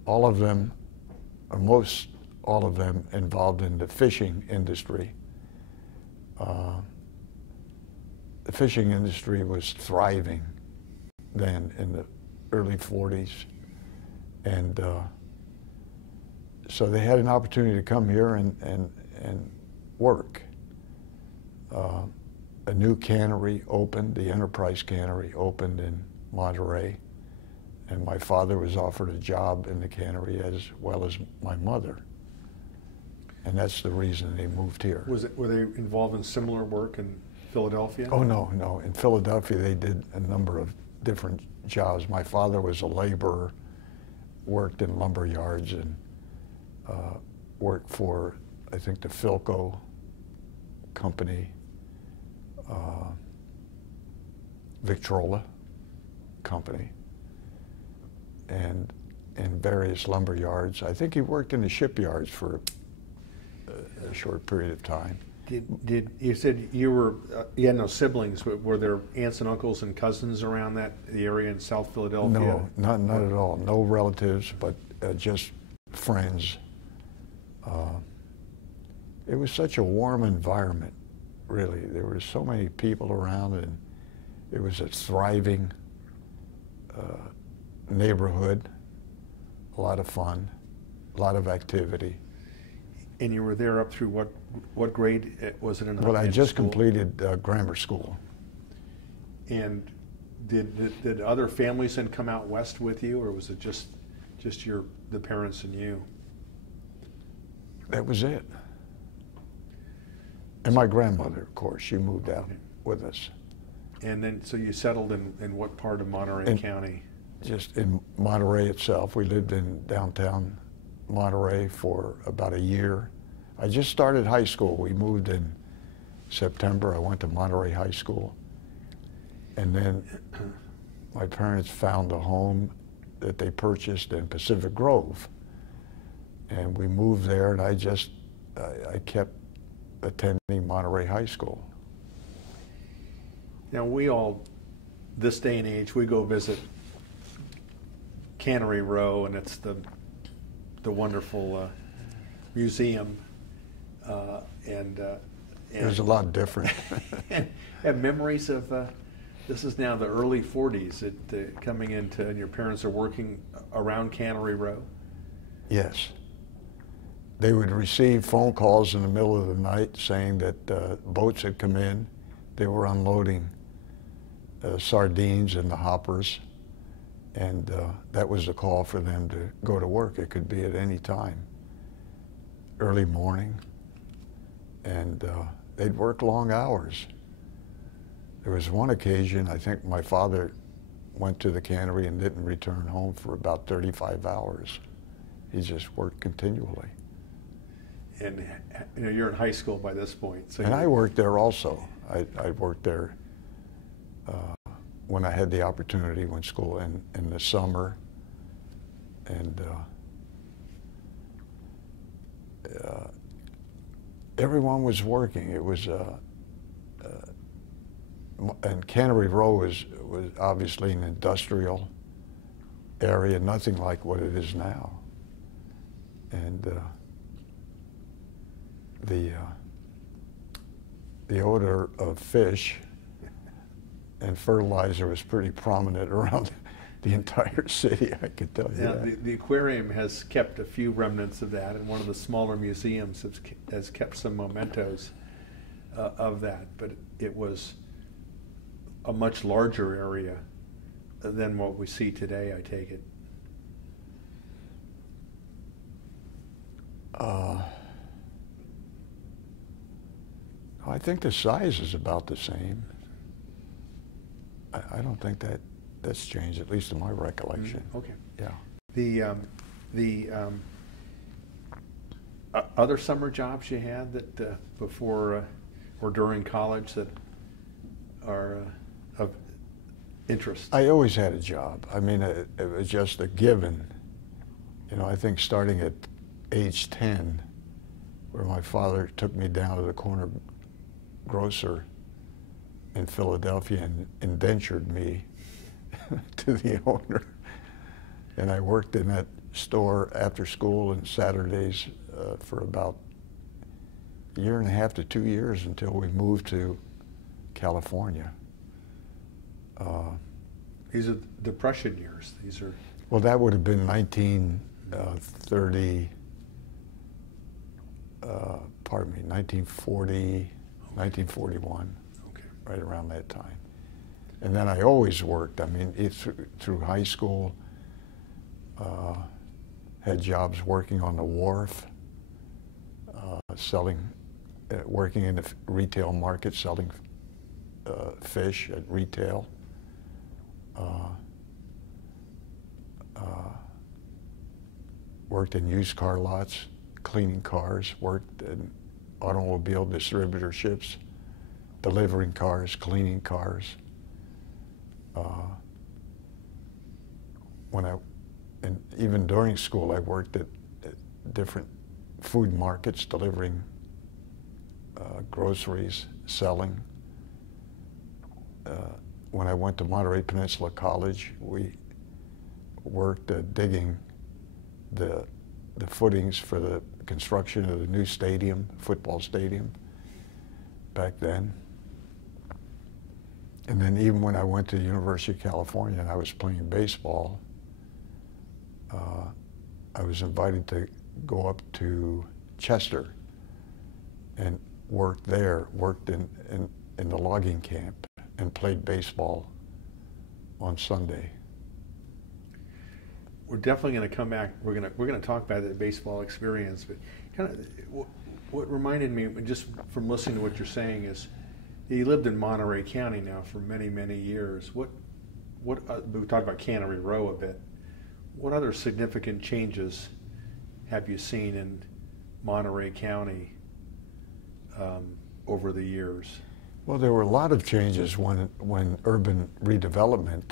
All of them, or most all of them, involved in the fishing industry. The fishing industry was thriving then in the early 40s. And so they had an opportunity to come here and work. A new cannery opened, the Enterprise Cannery opened in Monterey, and my father was offered a job in the cannery as well as my mother. And that's the reason they moved here. Were they involved in similar work in Philadelphia? Oh, no. In Philadelphia, they did a number of different jobs. My father was a laborer, worked in lumber yards, and worked for, I think, the Philco company, Victrola company, and in various lumber yards. I think he worked in the shipyards for a short period of time. Did you said you had no siblings? Were there aunts and uncles and cousins around the area in South Philadelphia? No, not at all. No relatives, but just friends. It was such a warm environment, really. There were so many people around, and it was a thriving neighborhood, a lot of fun, a lot of activity. And you were there up through what grade was it in? Well, I just completed grammar school. And Did other families then come out west with you, or was it just the parents and you? That was it. And my grandmother, of course, she moved out with us. And then, so you settled in what part of Monterey County? Just in Monterey itself. We lived in downtown Monterey for about a year. I just started high school. We moved in September. I went to Monterey High School. And then my parents found a home that they purchased in Pacific Grove. And we moved there, and I kept attending Monterey High School. Now, we all, this day and age, we go visit Cannery Row, and it's the wonderful museum, and It was a lot different. have memories of, this is now the early 40s, coming into, and your parents are working around Cannery Row? Yes. They would receive phone calls in the middle of the night saying that boats had come in. They were unloading sardines in the hoppers, and that was the call for them to go to work. It could be at any time, early morning, and they'd work long hours. There was one occasion, I think my father went to the cannery and didn't return home for about 35 hours. He just worked continually. And you know, you're in high school by this point. So and I worked there also. I worked there when I had the opportunity, when school in the summer, and everyone was working. It was, and Cannery Row was obviously an industrial area, nothing like what it is now. And the odor of fish and fertilizer was pretty prominent around the entire city, I could tell you that. The aquarium has kept a few remnants of that, and one of the smaller museums has kept some mementos of that, but it was a much larger area than what we see today, I take it. I think the size is about the same. I don't think that's changed, at least in my recollection. Okay. Yeah. The other summer jobs you had that before or during college that are of interest? I always had a job. I mean, it was just a given. You know, I think starting at age 10, where my father took me down to the corner grocer in Philadelphia and indentured me to the owner. And I worked in that store after school and Saturdays for about a year and a half to 2 years until we moved to California. These are Depression years. These are. Well, that would have been 1930. 1940, 1941, Okay. right around that time. And then I always worked. I mean, through high school, had jobs working on the wharf, working in the retail market, selling fish at retail. Worked in used car lots, cleaning cars, worked in automobile distributorships, delivering cars, cleaning cars. And even during school, I worked at different food markets, delivering groceries, selling. When I went to Monterey Peninsula College, we worked digging the footings for the construction of the new stadium, football stadium, back then. And then even when I went to the University of California and I was playing baseball, I was invited to go up to Chester and work there, worked in the logging camp and played baseball on Sunday. We're definitely going to come back. We're going to talk about the baseball experience, but kind of what reminded me, just from listening to what you're saying, is you lived in Monterey County now for many, many years. What we talked about Cannery Row a bit. What other significant changes have you seen in Monterey County over the years? Well, there were a lot of changes when urban redevelopment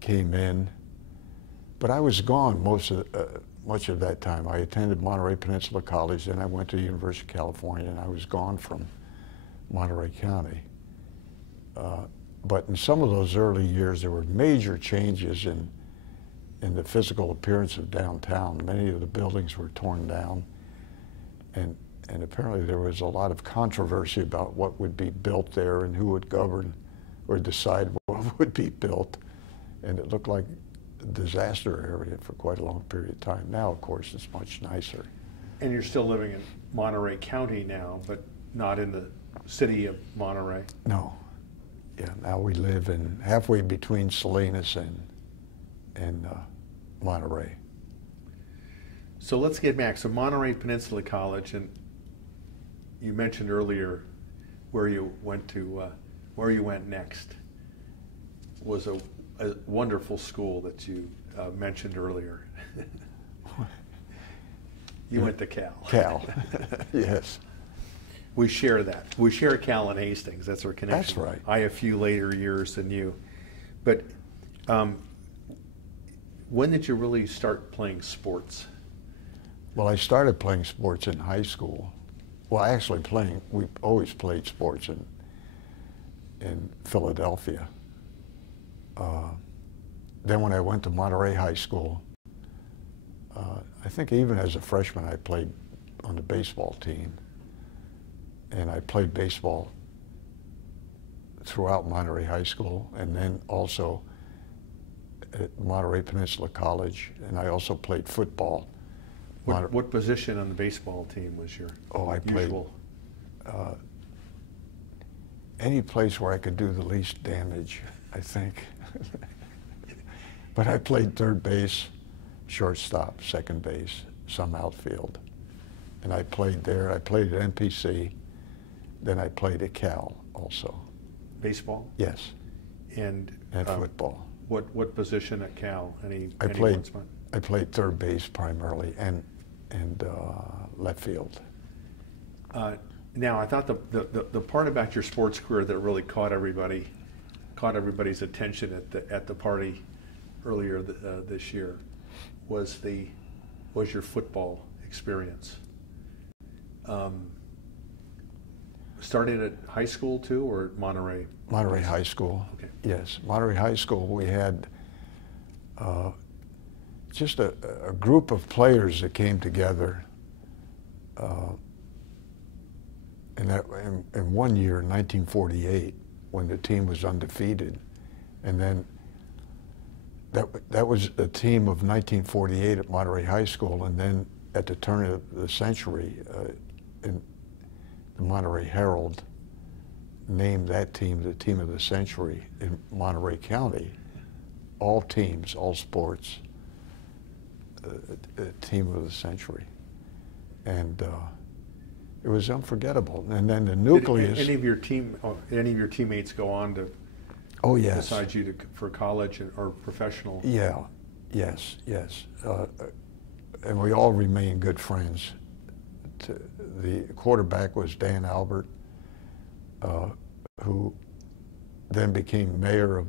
came in, but I was gone much of that time. I attended Monterey Peninsula College, then I went to the University of California, and I was gone from Monterey County. But in some of those early years, there were major changes in the physical appearance of downtown. Many of the buildings were torn down, and apparently there was a lot of controversy about what would be built there and who would govern or decide what would be built. And it looked like a disaster area for quite a long period of time. Now, of course, it's much nicer. And you're still living in Monterey County now, but not in the city of Monterey? No. Yeah, now we live in halfway between Salinas and Monterey. So let's get back. So Monterey Peninsula College, and you mentioned earlier where you went next, was a wonderful school that you mentioned earlier. You went to Cal. Cal, yes. We share that. We share Cal and Hastings. That's our connection. That's right. I have a few later years than you. But when did you really start playing sports? Well, I started playing sports in high school. Well, actually we always played sports in Philadelphia. Then when I went to Monterey High School, I think even as a freshman I played on the baseball team. And I played baseball throughout Monterey High School, and then also at Monterey Peninsula College, and I also played football. What position on the baseball team was your usual? Any place where I could do the least damage, I think. But I played third base, shortstop, second base, some outfield. And I played there. I played at NPC. Then I played at Cal also. Baseball? Yes. And football. What position at Cal? I played third base primarily and left field. Now, I thought the part about your sports career that really caught everybody's attention at the party earlier this year was your football experience. Started at high school too, or at Monterey? Monterey High School. Okay. Yes, Monterey High School. We had just a group of players that came together. In one year, 1948, when the team was undefeated, and then that was a team of 1948 at Monterey High School, and then at the turn of the century, in the Monterey Herald named that team the team of the century in Monterey County. All teams, all sports, team of the century, and it was unforgettable. And then the nucleus. Did any of your teammates go on to? Oh yes. Besides you for college or professional. Yeah, yes, and we all remained good friends. The quarterback was Dan Albert, who then became mayor of.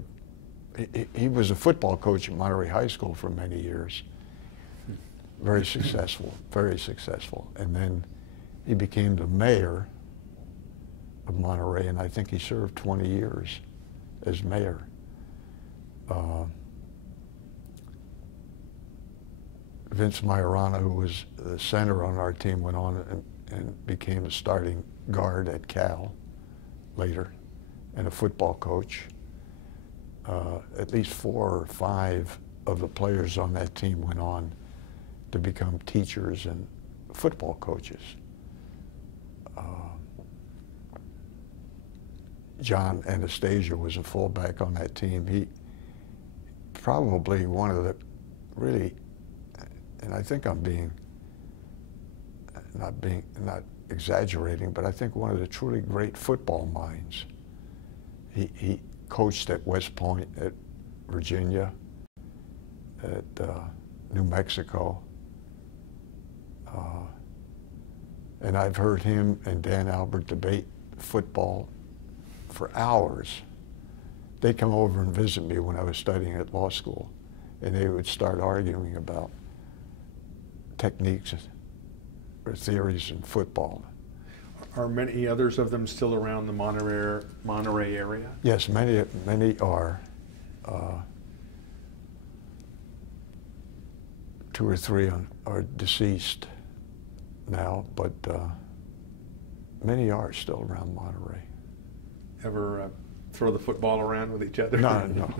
He was a football coach at Monterey High School for many years. Very successful, very successful. And then he became the mayor of Monterey, and I think he served 20 years as mayor. Vince Majorana, who was the center on our team, went on and became a starting guard at Cal later, and a football coach. At least 4 or 5 of the players on that team went on to become teachers and football coaches. John Anastasia was a fullback on that team. He probably one of the really, and I think I'm not exaggerating, but I think one of the truly great football minds. He coached at West Point, at Virginia, at New Mexico. And I've heard him and Dan Albert debate football for hours. They'd come over and visit me when I was studying at law school, and they would start arguing about techniques or theories in football. Are many others of them still around the Monterey area? Yes, many are. 2 or 3 are deceased now, but many are still around Monterey. Ever throw the football around with each other? No, no.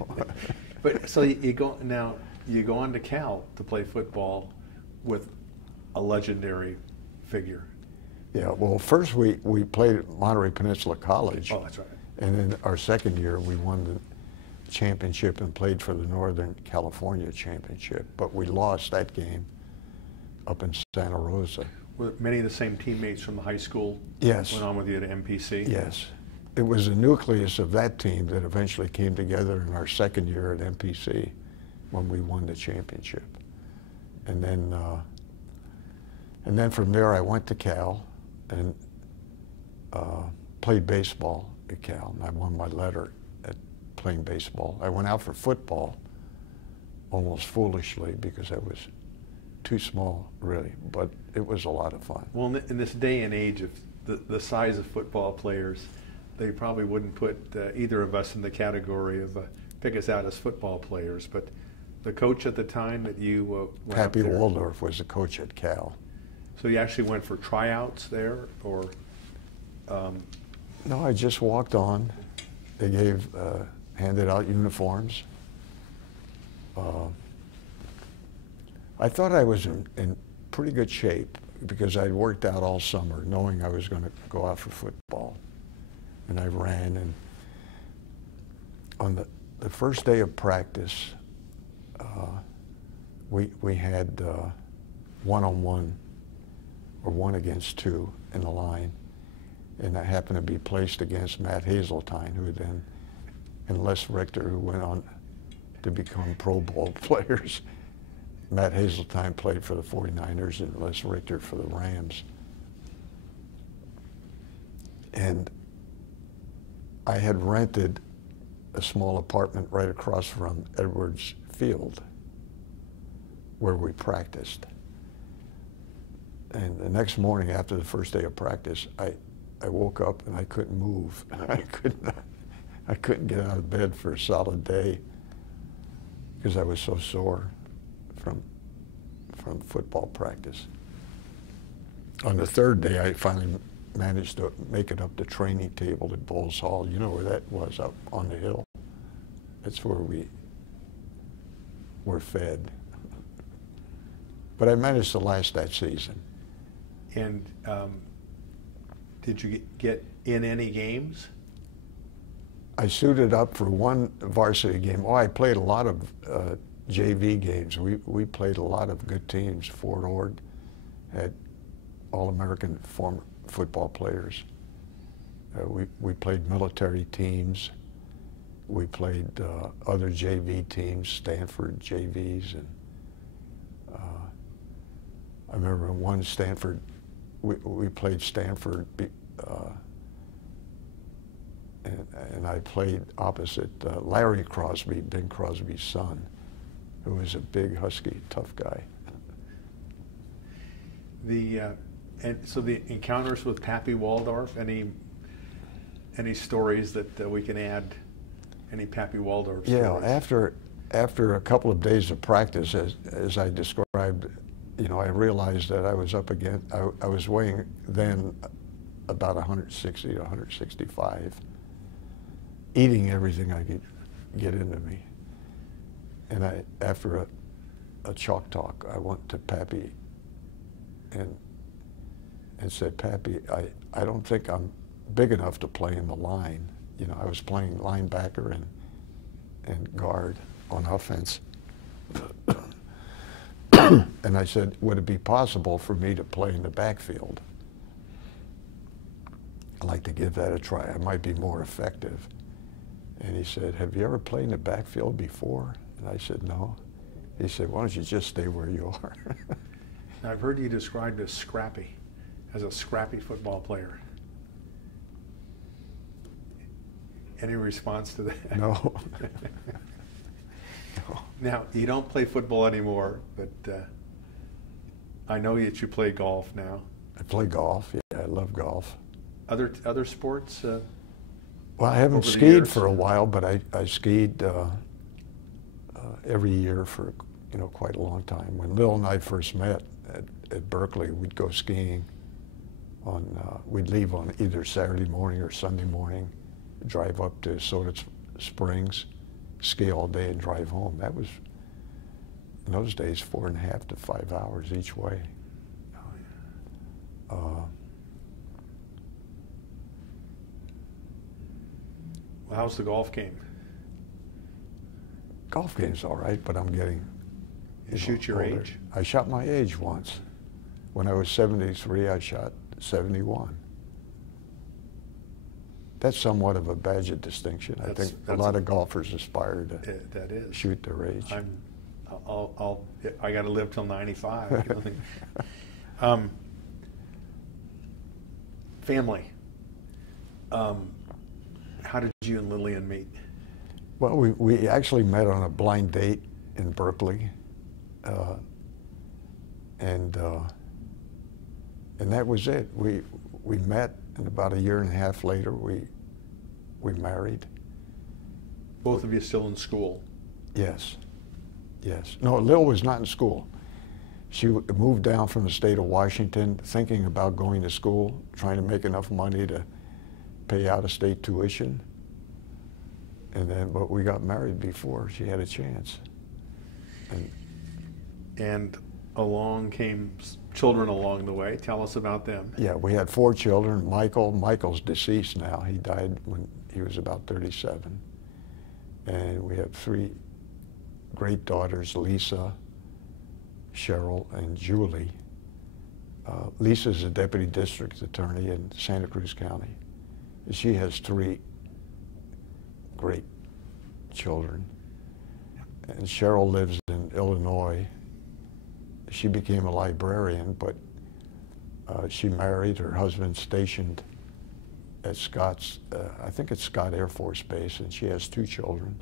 But so you go on to Cal to play football with a legendary figure. Yeah, well, first we played at Monterey Peninsula College. Oh, that's right. And then our second year we won the championship and played for the Northern California Championship. But we lost that game up in Santa Rosa. Were many of the same teammates from the high school Yes. went on with you to MPC? Yes. It was the nucleus of that team that eventually came together in our second year at MPC when we won the championship. And then from there I went to Cal and played baseball at Cal, and I won my letter at playing baseball. I went out for football almost foolishly because I was too small, really, but it was a lot of fun. Well, in this day and age of the size of football players, they probably wouldn't put either of us in the category of pick us out as football players, but the coach at the time that you went up Pappy there, Waldorf was the coach at Cal. So you actually went for tryouts there, or? No, I just walked on. They handed out uniforms. I thought I was in pretty good shape because I'd worked out all summer knowing I was going to go out for football. And I ran, and on the first day of practice, we had one-on-one or 1 against 2 in the line, and I happened to be placed against Matt Hazeltine, who then, and Les Richter, who went on to become Pro Bowl players. Matt Hazeltine played for the 49ers and Les Richter for the Rams. And I had rented a small apartment right across from Edwards Field where we practiced. And the next morning after the first day of practice, I woke up and I couldn't move. I couldn't get out of bed for a solid day because I was so sore from football practice. On the third day, I finally managed to make it up the training table at Bowles Hall. You know where that was, up on the hill. That's where we were fed. But I managed to last that season. And did you get in any games? I suited up for one varsity game. Oh, I played a lot of JV games. We played a lot of good teams. Fort Ord had All-American former football players. We played military teams. We played other JV teams, Stanford JVs, and I remember one Stanford. We played Stanford, and I played opposite Larry Crosby, Bing Crosby's son, who was a big, husky, tough guy. And so the encounters with Pappy Waldorf, any stories that we can add? Any Pappy Waldorf stories? Yeah, after a couple of days of practice, as I described, you know, I realized that I was up against, I was weighing then about 160 to 165, eating everything I could get into me. And after a chalk talk, I went to Pappy and said, Pappy, I don't think I'm big enough to play in the line. you know, I was playing linebacker and guard on offense. And I said, would it be possible for me to play in the backfield? I'd like to give that a try. I might be more effective. And he said, have you ever played in the backfield before? And I said, no. He said, why don't you just stay where you are? I've heard you described as scrappy, as a scrappy football player. Any response to that? No. No. Now, you don't play football anymore, but I know that you play golf now. I play golf. Yeah, I love golf. Other sports? Well, I haven't skied years? for a while, but I skied every year for, you know, quite a long time. When Lil and I first met at Berkeley, we'd go skiing we'd leave on either Saturday morning or Sunday morning, drive up to Soda Springs, ski all day and drive home. That was, in those days, 4.5 to 5 hours each way. Oh, yeah. Well, how's the golf game? Golf game's all right, but I'm getting You shoot your older. age? I shot my age once. When I was 73, I shot 71. That's somewhat of a badge of distinction. I think a lot of golfers aspire to that is. shoot their age. I got to live till 95. Family. How did you and Lillian meet? Well, we actually met on a blind date in Berkeley, and that was it. We met, and about 1.5 years later, we married. Both of you still in school? Yes, yes. No, Lil was not in school. She moved down from the state of Washington, thinking about going to school, trying to make enough money to pay out-of-state tuition. But we got married before she had a chance. And along came children along the way. Tell us about them. Yeah, we had 4 children. Michael's deceased now. He died when he was about 37. And we have 3 great daughters, Lisa, Cheryl, and Julie. Lisa's a deputy district attorney in Santa Cruz County. She has 3 great children. And Cheryl lives in Illinois. She became a librarian, but she married. Her husband stationed at Scott's, I think it's Scott Air Force Base, and she has 2 children.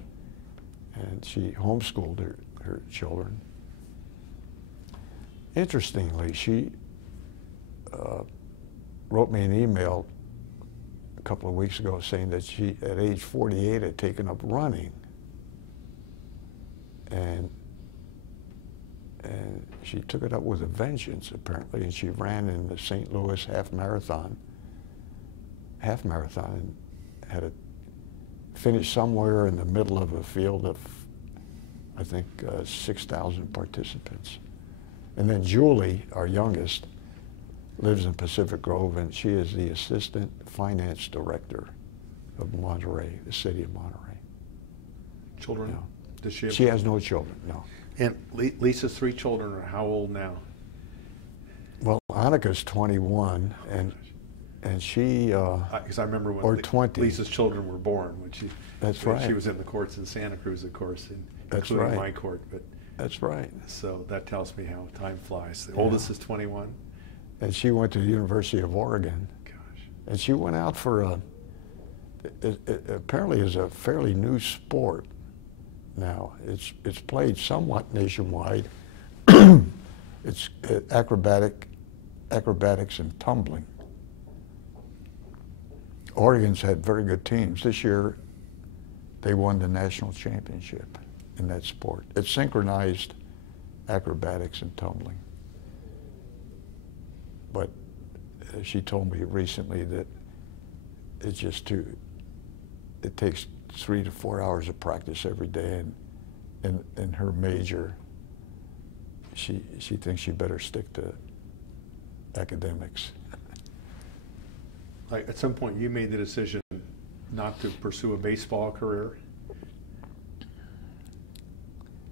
And she homeschooled her children. Interestingly, she wrote me an email a couple of weeks ago saying that she, at age 48, had taken up running. And she took it up with a vengeance, apparently, and she ran in the St. Louis half marathon, and had it finished somewhere in the middle of a field of, I think, 6,000 participants. And then Julie, our youngest, lives in Pacific Grove, and she is the assistant finance director of Monterey, the city of Monterey. Children? No. Does she have? She has no children, no. And Lisa's 3 children are how old now? Well, Annika's 21, and she, because I remember when or 20. Lisa's children were born. When she, That's when right. She was in the courts in Santa Cruz, of course, That's including right. my court. But That's right. so that tells me how time flies. The Yeah. oldest is 21. And she went to the University of Oregon. Gosh. And she went out for it apparently is a fairly new sport now. It's played somewhat nationwide. It's acrobatics and tumbling. Oregon's had very good teams. This year, they won the national championship in that sport. It's synchronized acrobatics and tumbling. But she told me recently that it's just it takes 3 to 4 hours of practice every day, and in her major, she thinks she better stick to academics. Like at some point, you made the decision not to pursue a baseball career?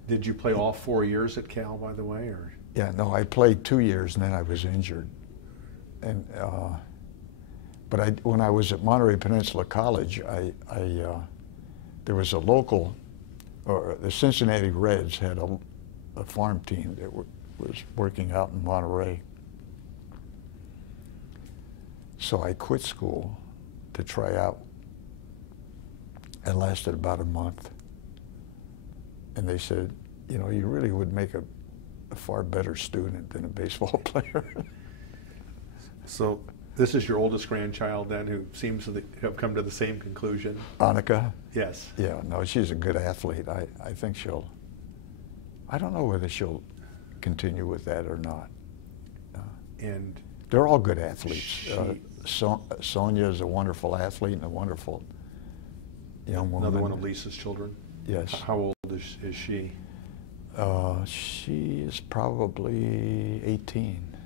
Did you play all 4 years at Cal, by the way, or? Yeah, no, I played 2 years and then I was injured. And but when I was at Monterey Peninsula College, there was a local, or the Cincinnati Reds had a farm team that was working out in Monterey. So I quit school to try out. It lasted about a month. And they said, you know, you really would make a far better student than a baseball player. So this is your oldest grandchild then, who seems to have come to the same conclusion? Annika? Yes. Yeah, no, she's a good athlete. I think I don't know whether she'll continue with that or not. And they're all good athletes. Sonia is a wonderful athlete and a wonderful young woman. Another one of Lisa's children? Yes. How old is she? She is probably 18,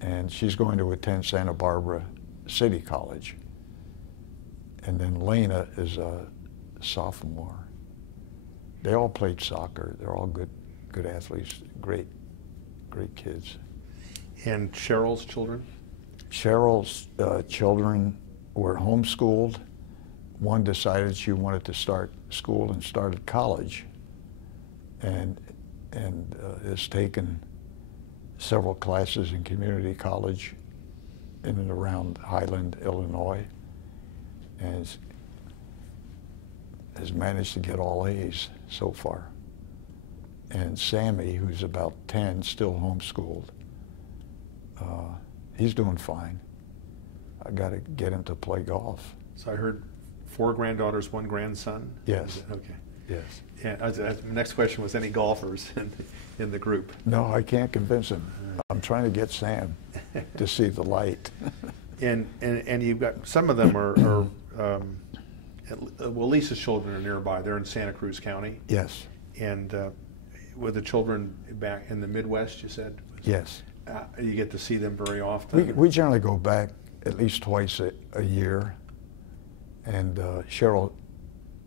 and she's going to attend Santa Barbara City College. And then Lena is a sophomore. They all played soccer. They're all good athletes, great kids. And Cheryl's children? Cheryl's children were homeschooled. One decided she wanted to start school and started college, and has taken several classes in community college in and around Highland, Illinois, and has managed to get all A's so far. And Sammy, who's about 10, still homeschooled. He's doing fine. I got to get him to play golf. So I heard 4 granddaughters, 1 grandson? Yes. Okay. Yes. Yeah, next question was, any golfers in the group? No, I can't convince him. I'm trying to get Sam to see the light. And you've got, some of them are well, Lisa's children are nearby. They're in Santa Cruz County. Yes. And with the children back in the Midwest, you said? Yes. You get to see them very often? We generally go back at least twice a year. And Cheryl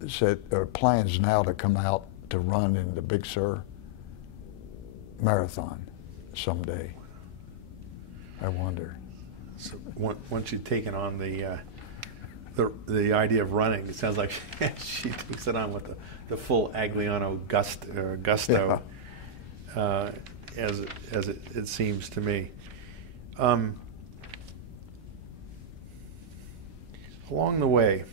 said, plans now to come out to run in the Big Sur Marathon someday. I wonder. So once you've taken on the idea of running, it sounds like she takes it on with the full Agliano gusto, yeah. As it seems to me. Along the way,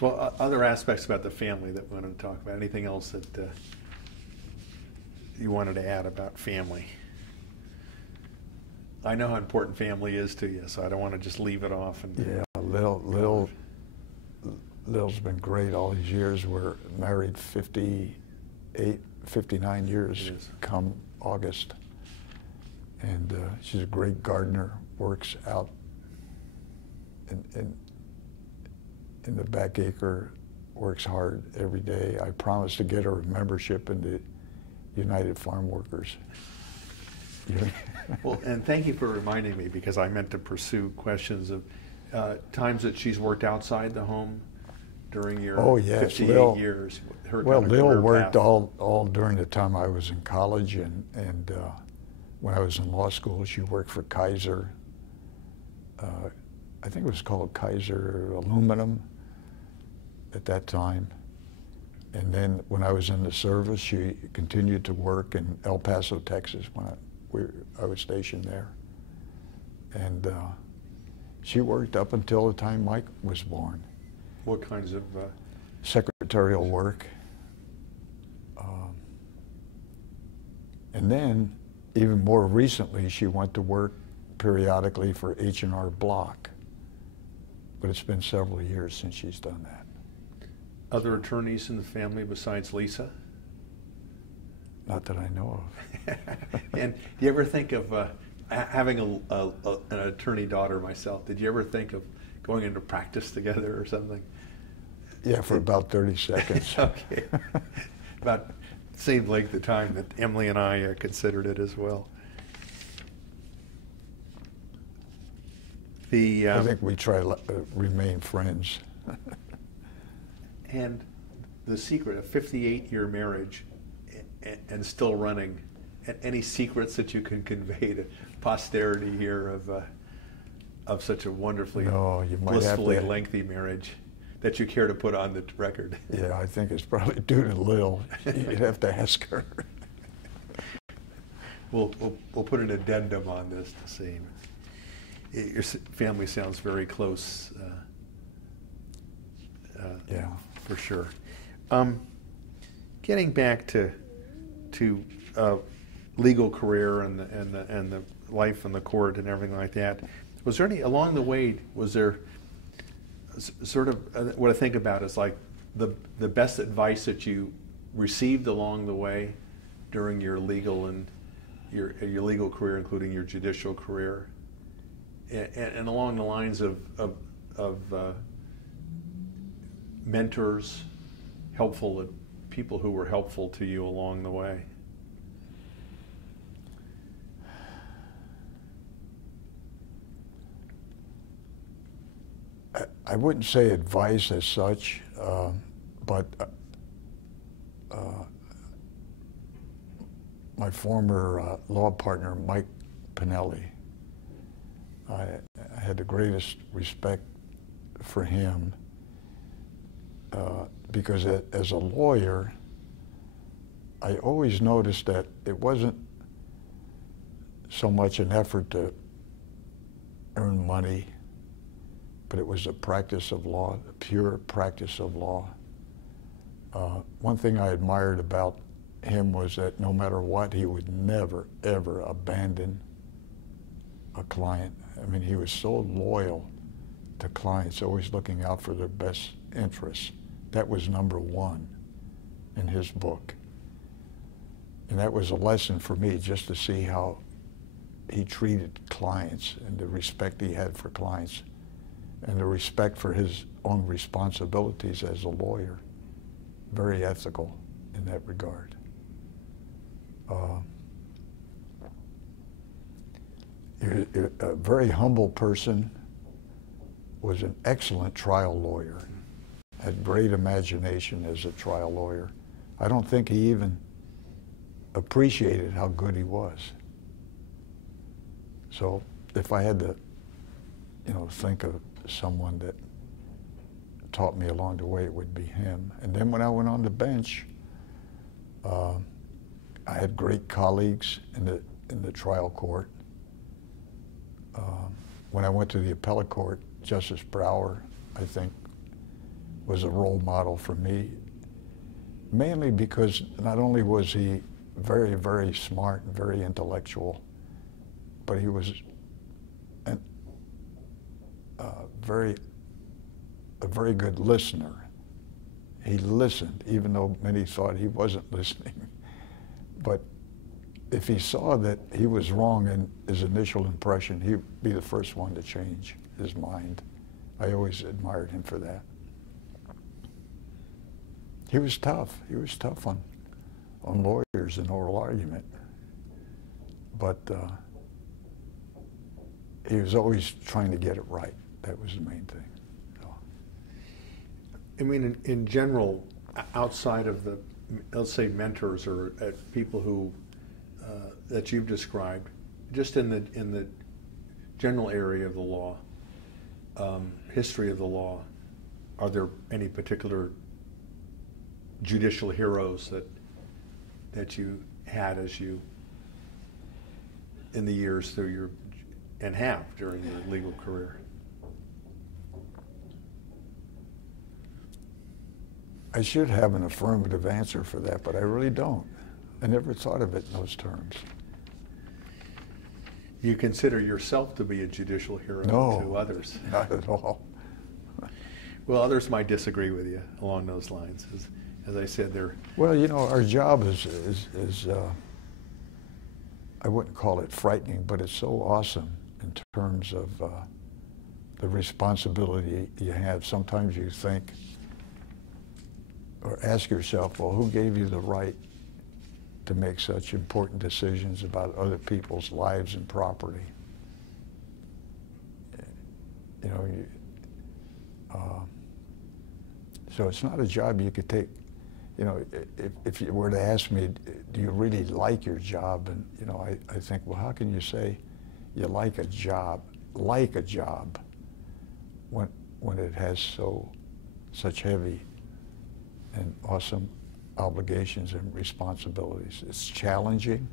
well, other aspects about the family that we wanted to talk about. Anything else that you wanted to add about family? I know how important family is to you, so I don't want to just leave it off. Yeah, Lil's been great all these years. We're married 59 years come August. And she's a great gardener, works out in the back acre, works hard every day. I promised to get her a membership in the United Farm Workers. Well, and thank you for reminding me, because I meant to pursue questions of times that she's worked outside the home during your 58 years. Well, Lil worked all during the time I was in college, and when I was in law school, she worked for Kaiser. I think it was called Kaiser Aluminum at that time. And then when I was in the service, she continued to work in El Paso, Texas, when I was stationed there. And she worked up until the time Mike was born. What kinds of? Secretarial work. And then, even more recently, she went to work periodically for H&R Block. But it's been several years since she's done that. Other attorneys in the family besides Lisa? Not that I know of. And do you ever think of having an attorney daughter myself? Did you ever think of going into practice together or something? Yeah, for about 30 seconds. Okay. About seemed like the time that Emily and I considered it as well. I think we try to remain friends. And the secret, a 58-year marriage and still running, any secrets that you can convey to posterity here of such a wonderfully, No, you might have blissfully to- lengthy marriage that you care to put on the record? Yeah, I think it's probably due to Lil. You'd have to ask her. We'll put an addendum on this to see. Your family sounds very close. Yeah. For sure. Getting back to legal career and the life in the court and everything like that, was there any along the way? Was there sort of what I think about is like the best advice that you received along the way during your legal and your legal career, including your judicial career, and along the lines of mentors, helpful people who were helpful to you along the way? I wouldn't say advice as such, but my former law partner, Mike Pinelli, I had the greatest respect for him because as a lawyer, I always noticed that it wasn't so much an effort to earn money, but it was a practice of law, a pure practice of law. One thing I admired about him was that no matter what, he would never, ever abandon a client. I mean, he was so loyal to clients, always looking out for their best interests. That was number one in his book. And that was a lesson for me, just to see how he treated clients and the respect he had for clients and the respect for his own responsibilities as a lawyer. Very ethical in that regard. You're a very humble person, was an excellent trial lawyer, had great imagination as a trial lawyer. I don't think he even appreciated how good he was. So if I had to, think of someone that taught me along the way, it would be him. And then when I went on the bench, I had great colleagues in the trial court. When I went to the appellate court, Justice Brower, I think, was a role model for me, mainly because not only was he very, very smart and very intellectual, but he was a very good listener. He listened, even though many thought he wasn't listening. But if he saw that he was wrong in his initial impression, he'd be the first one to change his mind. I always admired him for that. He was tough. He was tough on lawyers in oral argument. But he was always trying to get it right. That was the main thing. So. I mean, in general, outside of the, let's say, mentors or people who that you've described, just in the general area of the law, history of the law, are there any particular judicial heroes that you had as you, in the years through your, and have during your legal career? I should have an affirmative answer for that, but I really don't. I never thought of it in those terms. You consider yourself to be a judicial hero to others? Not at all. Well, others might disagree with you along those lines. As I said, they're... Well, our job is I wouldn't call it frightening, but it's so awesome in terms of the responsibility you have. Sometimes you think, or ask yourself, well, who gave you the right to make such important decisions about other people's lives and property? So it's not a job you could take. You know, if you were to ask me, do you really like your job? And, you know, I think, well, how can you say you like a job when it has such heavy and awesome obligations and responsibilities? It's challenging,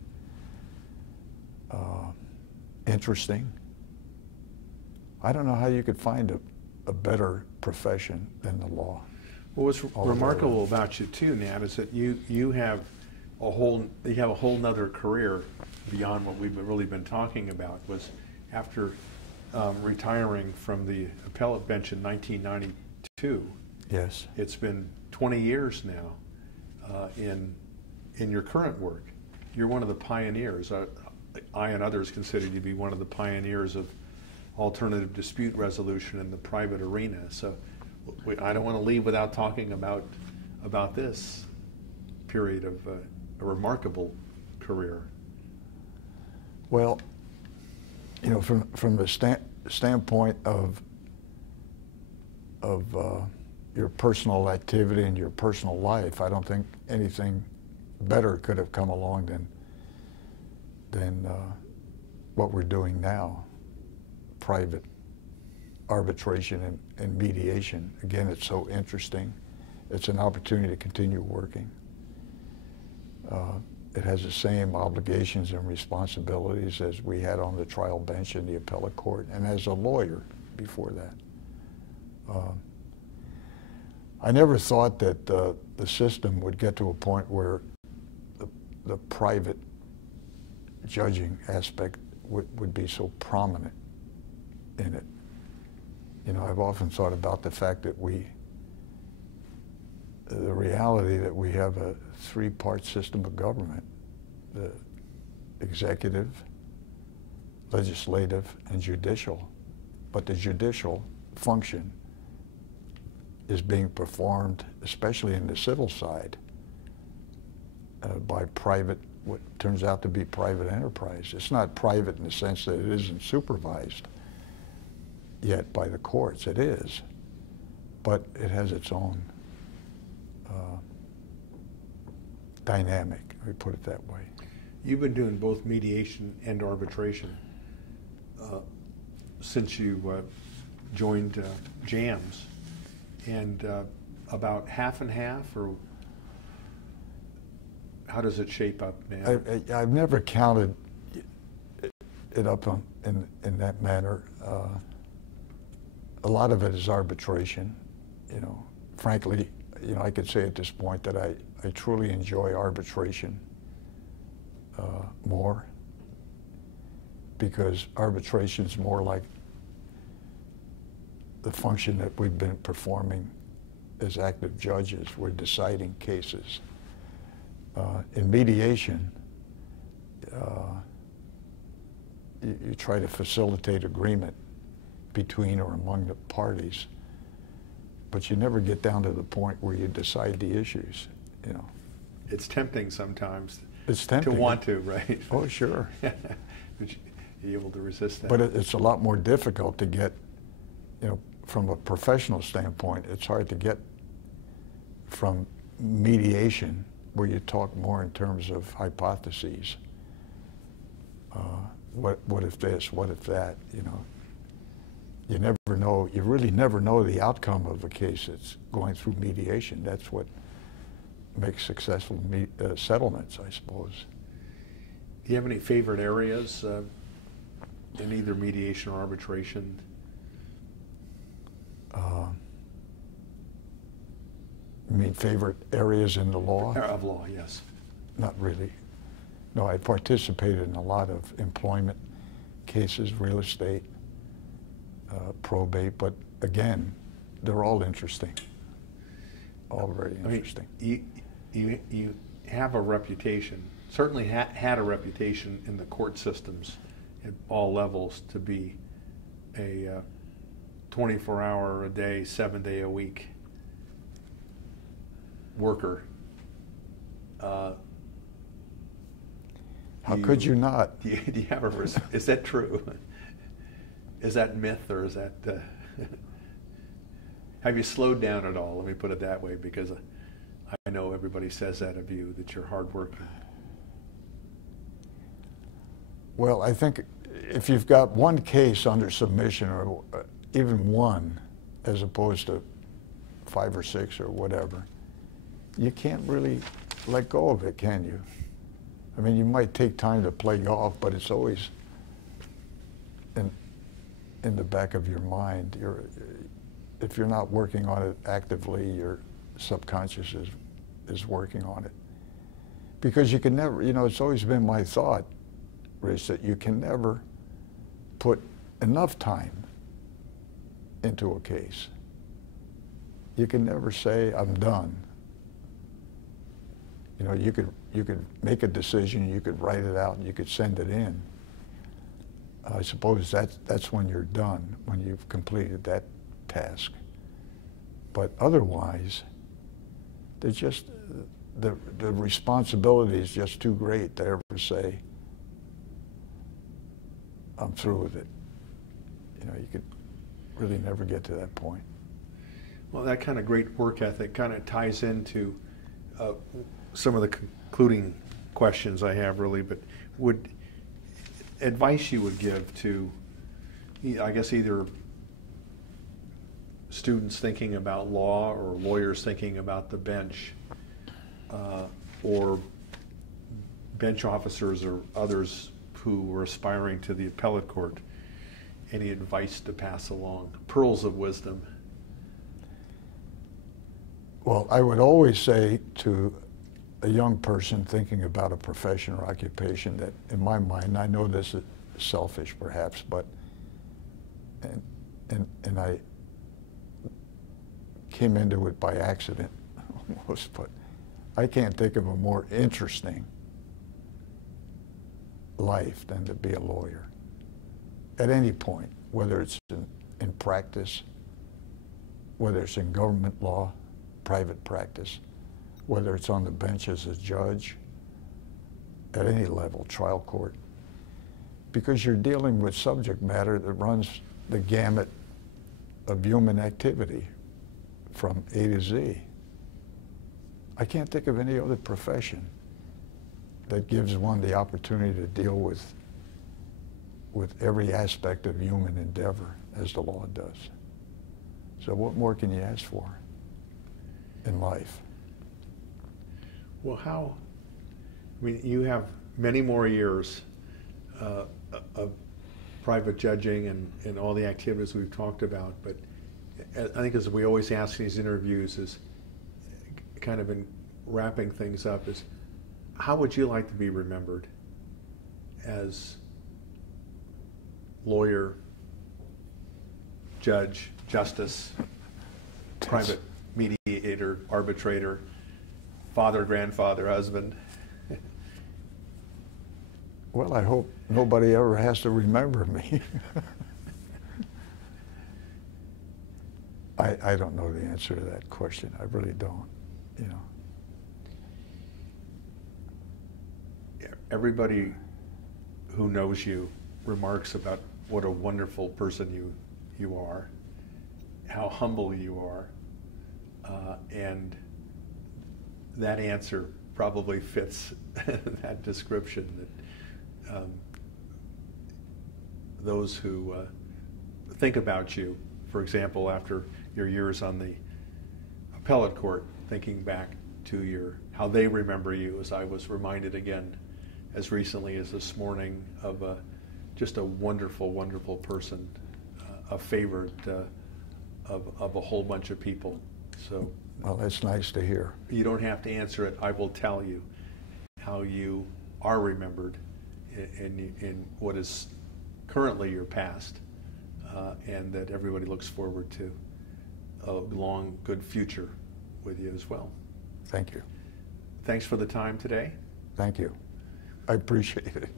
interesting. I don't know how you could find a better profession than the law. Well, what's remarkable about you too, Nat, is that you have a whole nother career beyond what we've really been talking about. Was after retiring from the appellate bench in 1992. Yes. It's been 20 years now in your current work. You're one of the pioneers. I and others consider you to be one of the pioneers of alternative dispute resolution in the private arena. So I don't want to leave without talking about this period of a remarkable career. Well, you know, from the standpoint of your personal activity and your personal life, I don't think anything better could have come along than what we're doing now, private arbitration and mediation. Again, it's so interesting. It's an opportunity to continue working. It has the same obligations and responsibilities as we had on the trial bench in the appellate court and as a lawyer before that. I never thought that the system would get to a point where the private judging aspect would be so prominent in it. You know, I've often thought about the fact that the reality that we have a three-part system of government: the executive, legislative, and judicial. But the judicial function is being performed, especially in the civil side, by what turns out to be private enterprise. It's not private in the sense that it isn't supervised yet by the courts. It is, but it has its own dynamic, let me put it that way. You've been doing both mediation and arbitration since you joined JAMS, and about half and half, or how does it shape up now? I've never counted it up in that manner. A lot of it is arbitration. You know, frankly, you know, I could say at this point that I truly enjoy arbitration more, because arbitration is more like the function that we've been performing as active judges. We're deciding cases. In mediation, you try to facilitate agreement between or among the parties, but you never get down to the point where you decide the issues, you know. It's tempting sometimes. It's tempting. To want to, right? Oh, sure. But you're able to resist that. But it's a lot more difficult to get, you know, from a professional standpoint. It's hard to get from mediation, where you talk more in terms of hypotheses. What if this? What if that? You know, you never know. You really never know the outcome of a case that's going through mediation. That's what makes successful settlements, I suppose. Do you have any favorite areas in either mediation or arbitration? You mean favorite areas in the law? Of law, yes. Not really. No, I participated in a lot of employment cases, real estate, probate, but again, they're all interesting. All very interesting. I mean, you have a reputation, certainly had a reputation in the court systems at all levels to be a 24-hour-a-day, 7-day-a-week worker. How could you not? Do you have is that true? Is that myth, or is that? have you slowed down at all? Let me put it that way, because I know everybody says that of you, that you're hardworking. Well, I think if you've got one case under submission, or even one, as opposed to 5 or 6 or whatever, you can't really let go of it, can you? I mean, you might take time to play golf, but it's always in the back of your mind. If you're not working on it actively, your subconscious is working on it. Because you can never, you know, it's always been my thought, Rich, that you can never put enough time into a case. You can never say, I'm done. You know, you could make a decision, you could write it out, and you could send it in. I suppose that's when you're done, when you've completed that task. But otherwise, they're just, the responsibility is just too great to ever say, I'm through with it. You know, you could really never get to that point. Well, that kind of great work ethic kind of ties into some of the concluding questions I have, really, but would advice you would give to, I guess, either students thinking about law or lawyers thinking about the bench, or bench officers or others who were aspiring to the appellate court, any advice to pass along, pearls of wisdom? Well, I would always say to a young person thinking about a profession or occupation that, in my mind, I know this is selfish perhaps, but, and I came into it by accident almost, but I can't think of a more interesting life than to be a lawyer at any point, whether it's in practice, whether it's in government law, private practice, whether it's on the bench as a judge, at any level, trial court, because you're dealing with subject matter that runs the gamut of human activity from A to Z. I can't think of any other profession that gives one the opportunity to deal with every aspect of human endeavor as the law does. So what more can you ask for in life? Well, I mean, you have many more years of private judging and all the activities we've talked about, but I think, as we always ask in these interviews, is kind of in wrapping things up, is how would you like to be remembered as lawyer, judge, justice, private mediator, arbitrator, father, grandfather, husband? Well, I hope nobody ever has to remember me. I don't know the answer to that question. I really don't, you know. Everybody who knows you remarks about what a wonderful person you are, how humble you are, and that answer probably fits that description, that those who think about you, for example, after your years on the appellate court, thinking back to how they remember you, as I was reminded again as recently as this morning of just a wonderful, wonderful person, a favorite of a whole bunch of people. So, well, that's nice to hear. You don't have to answer it. I will tell you how you are remembered in what is currently your past, and that everybody looks forward to a long, good future with you as well. Thank you. Thanks for the time today. Thank you. I appreciate it.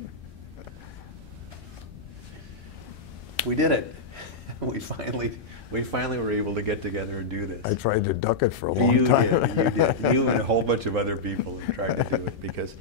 We did it. We finally were able to get together and do this. I tried to duck it for a long time. You did. You and a whole bunch of other people have tried to do it because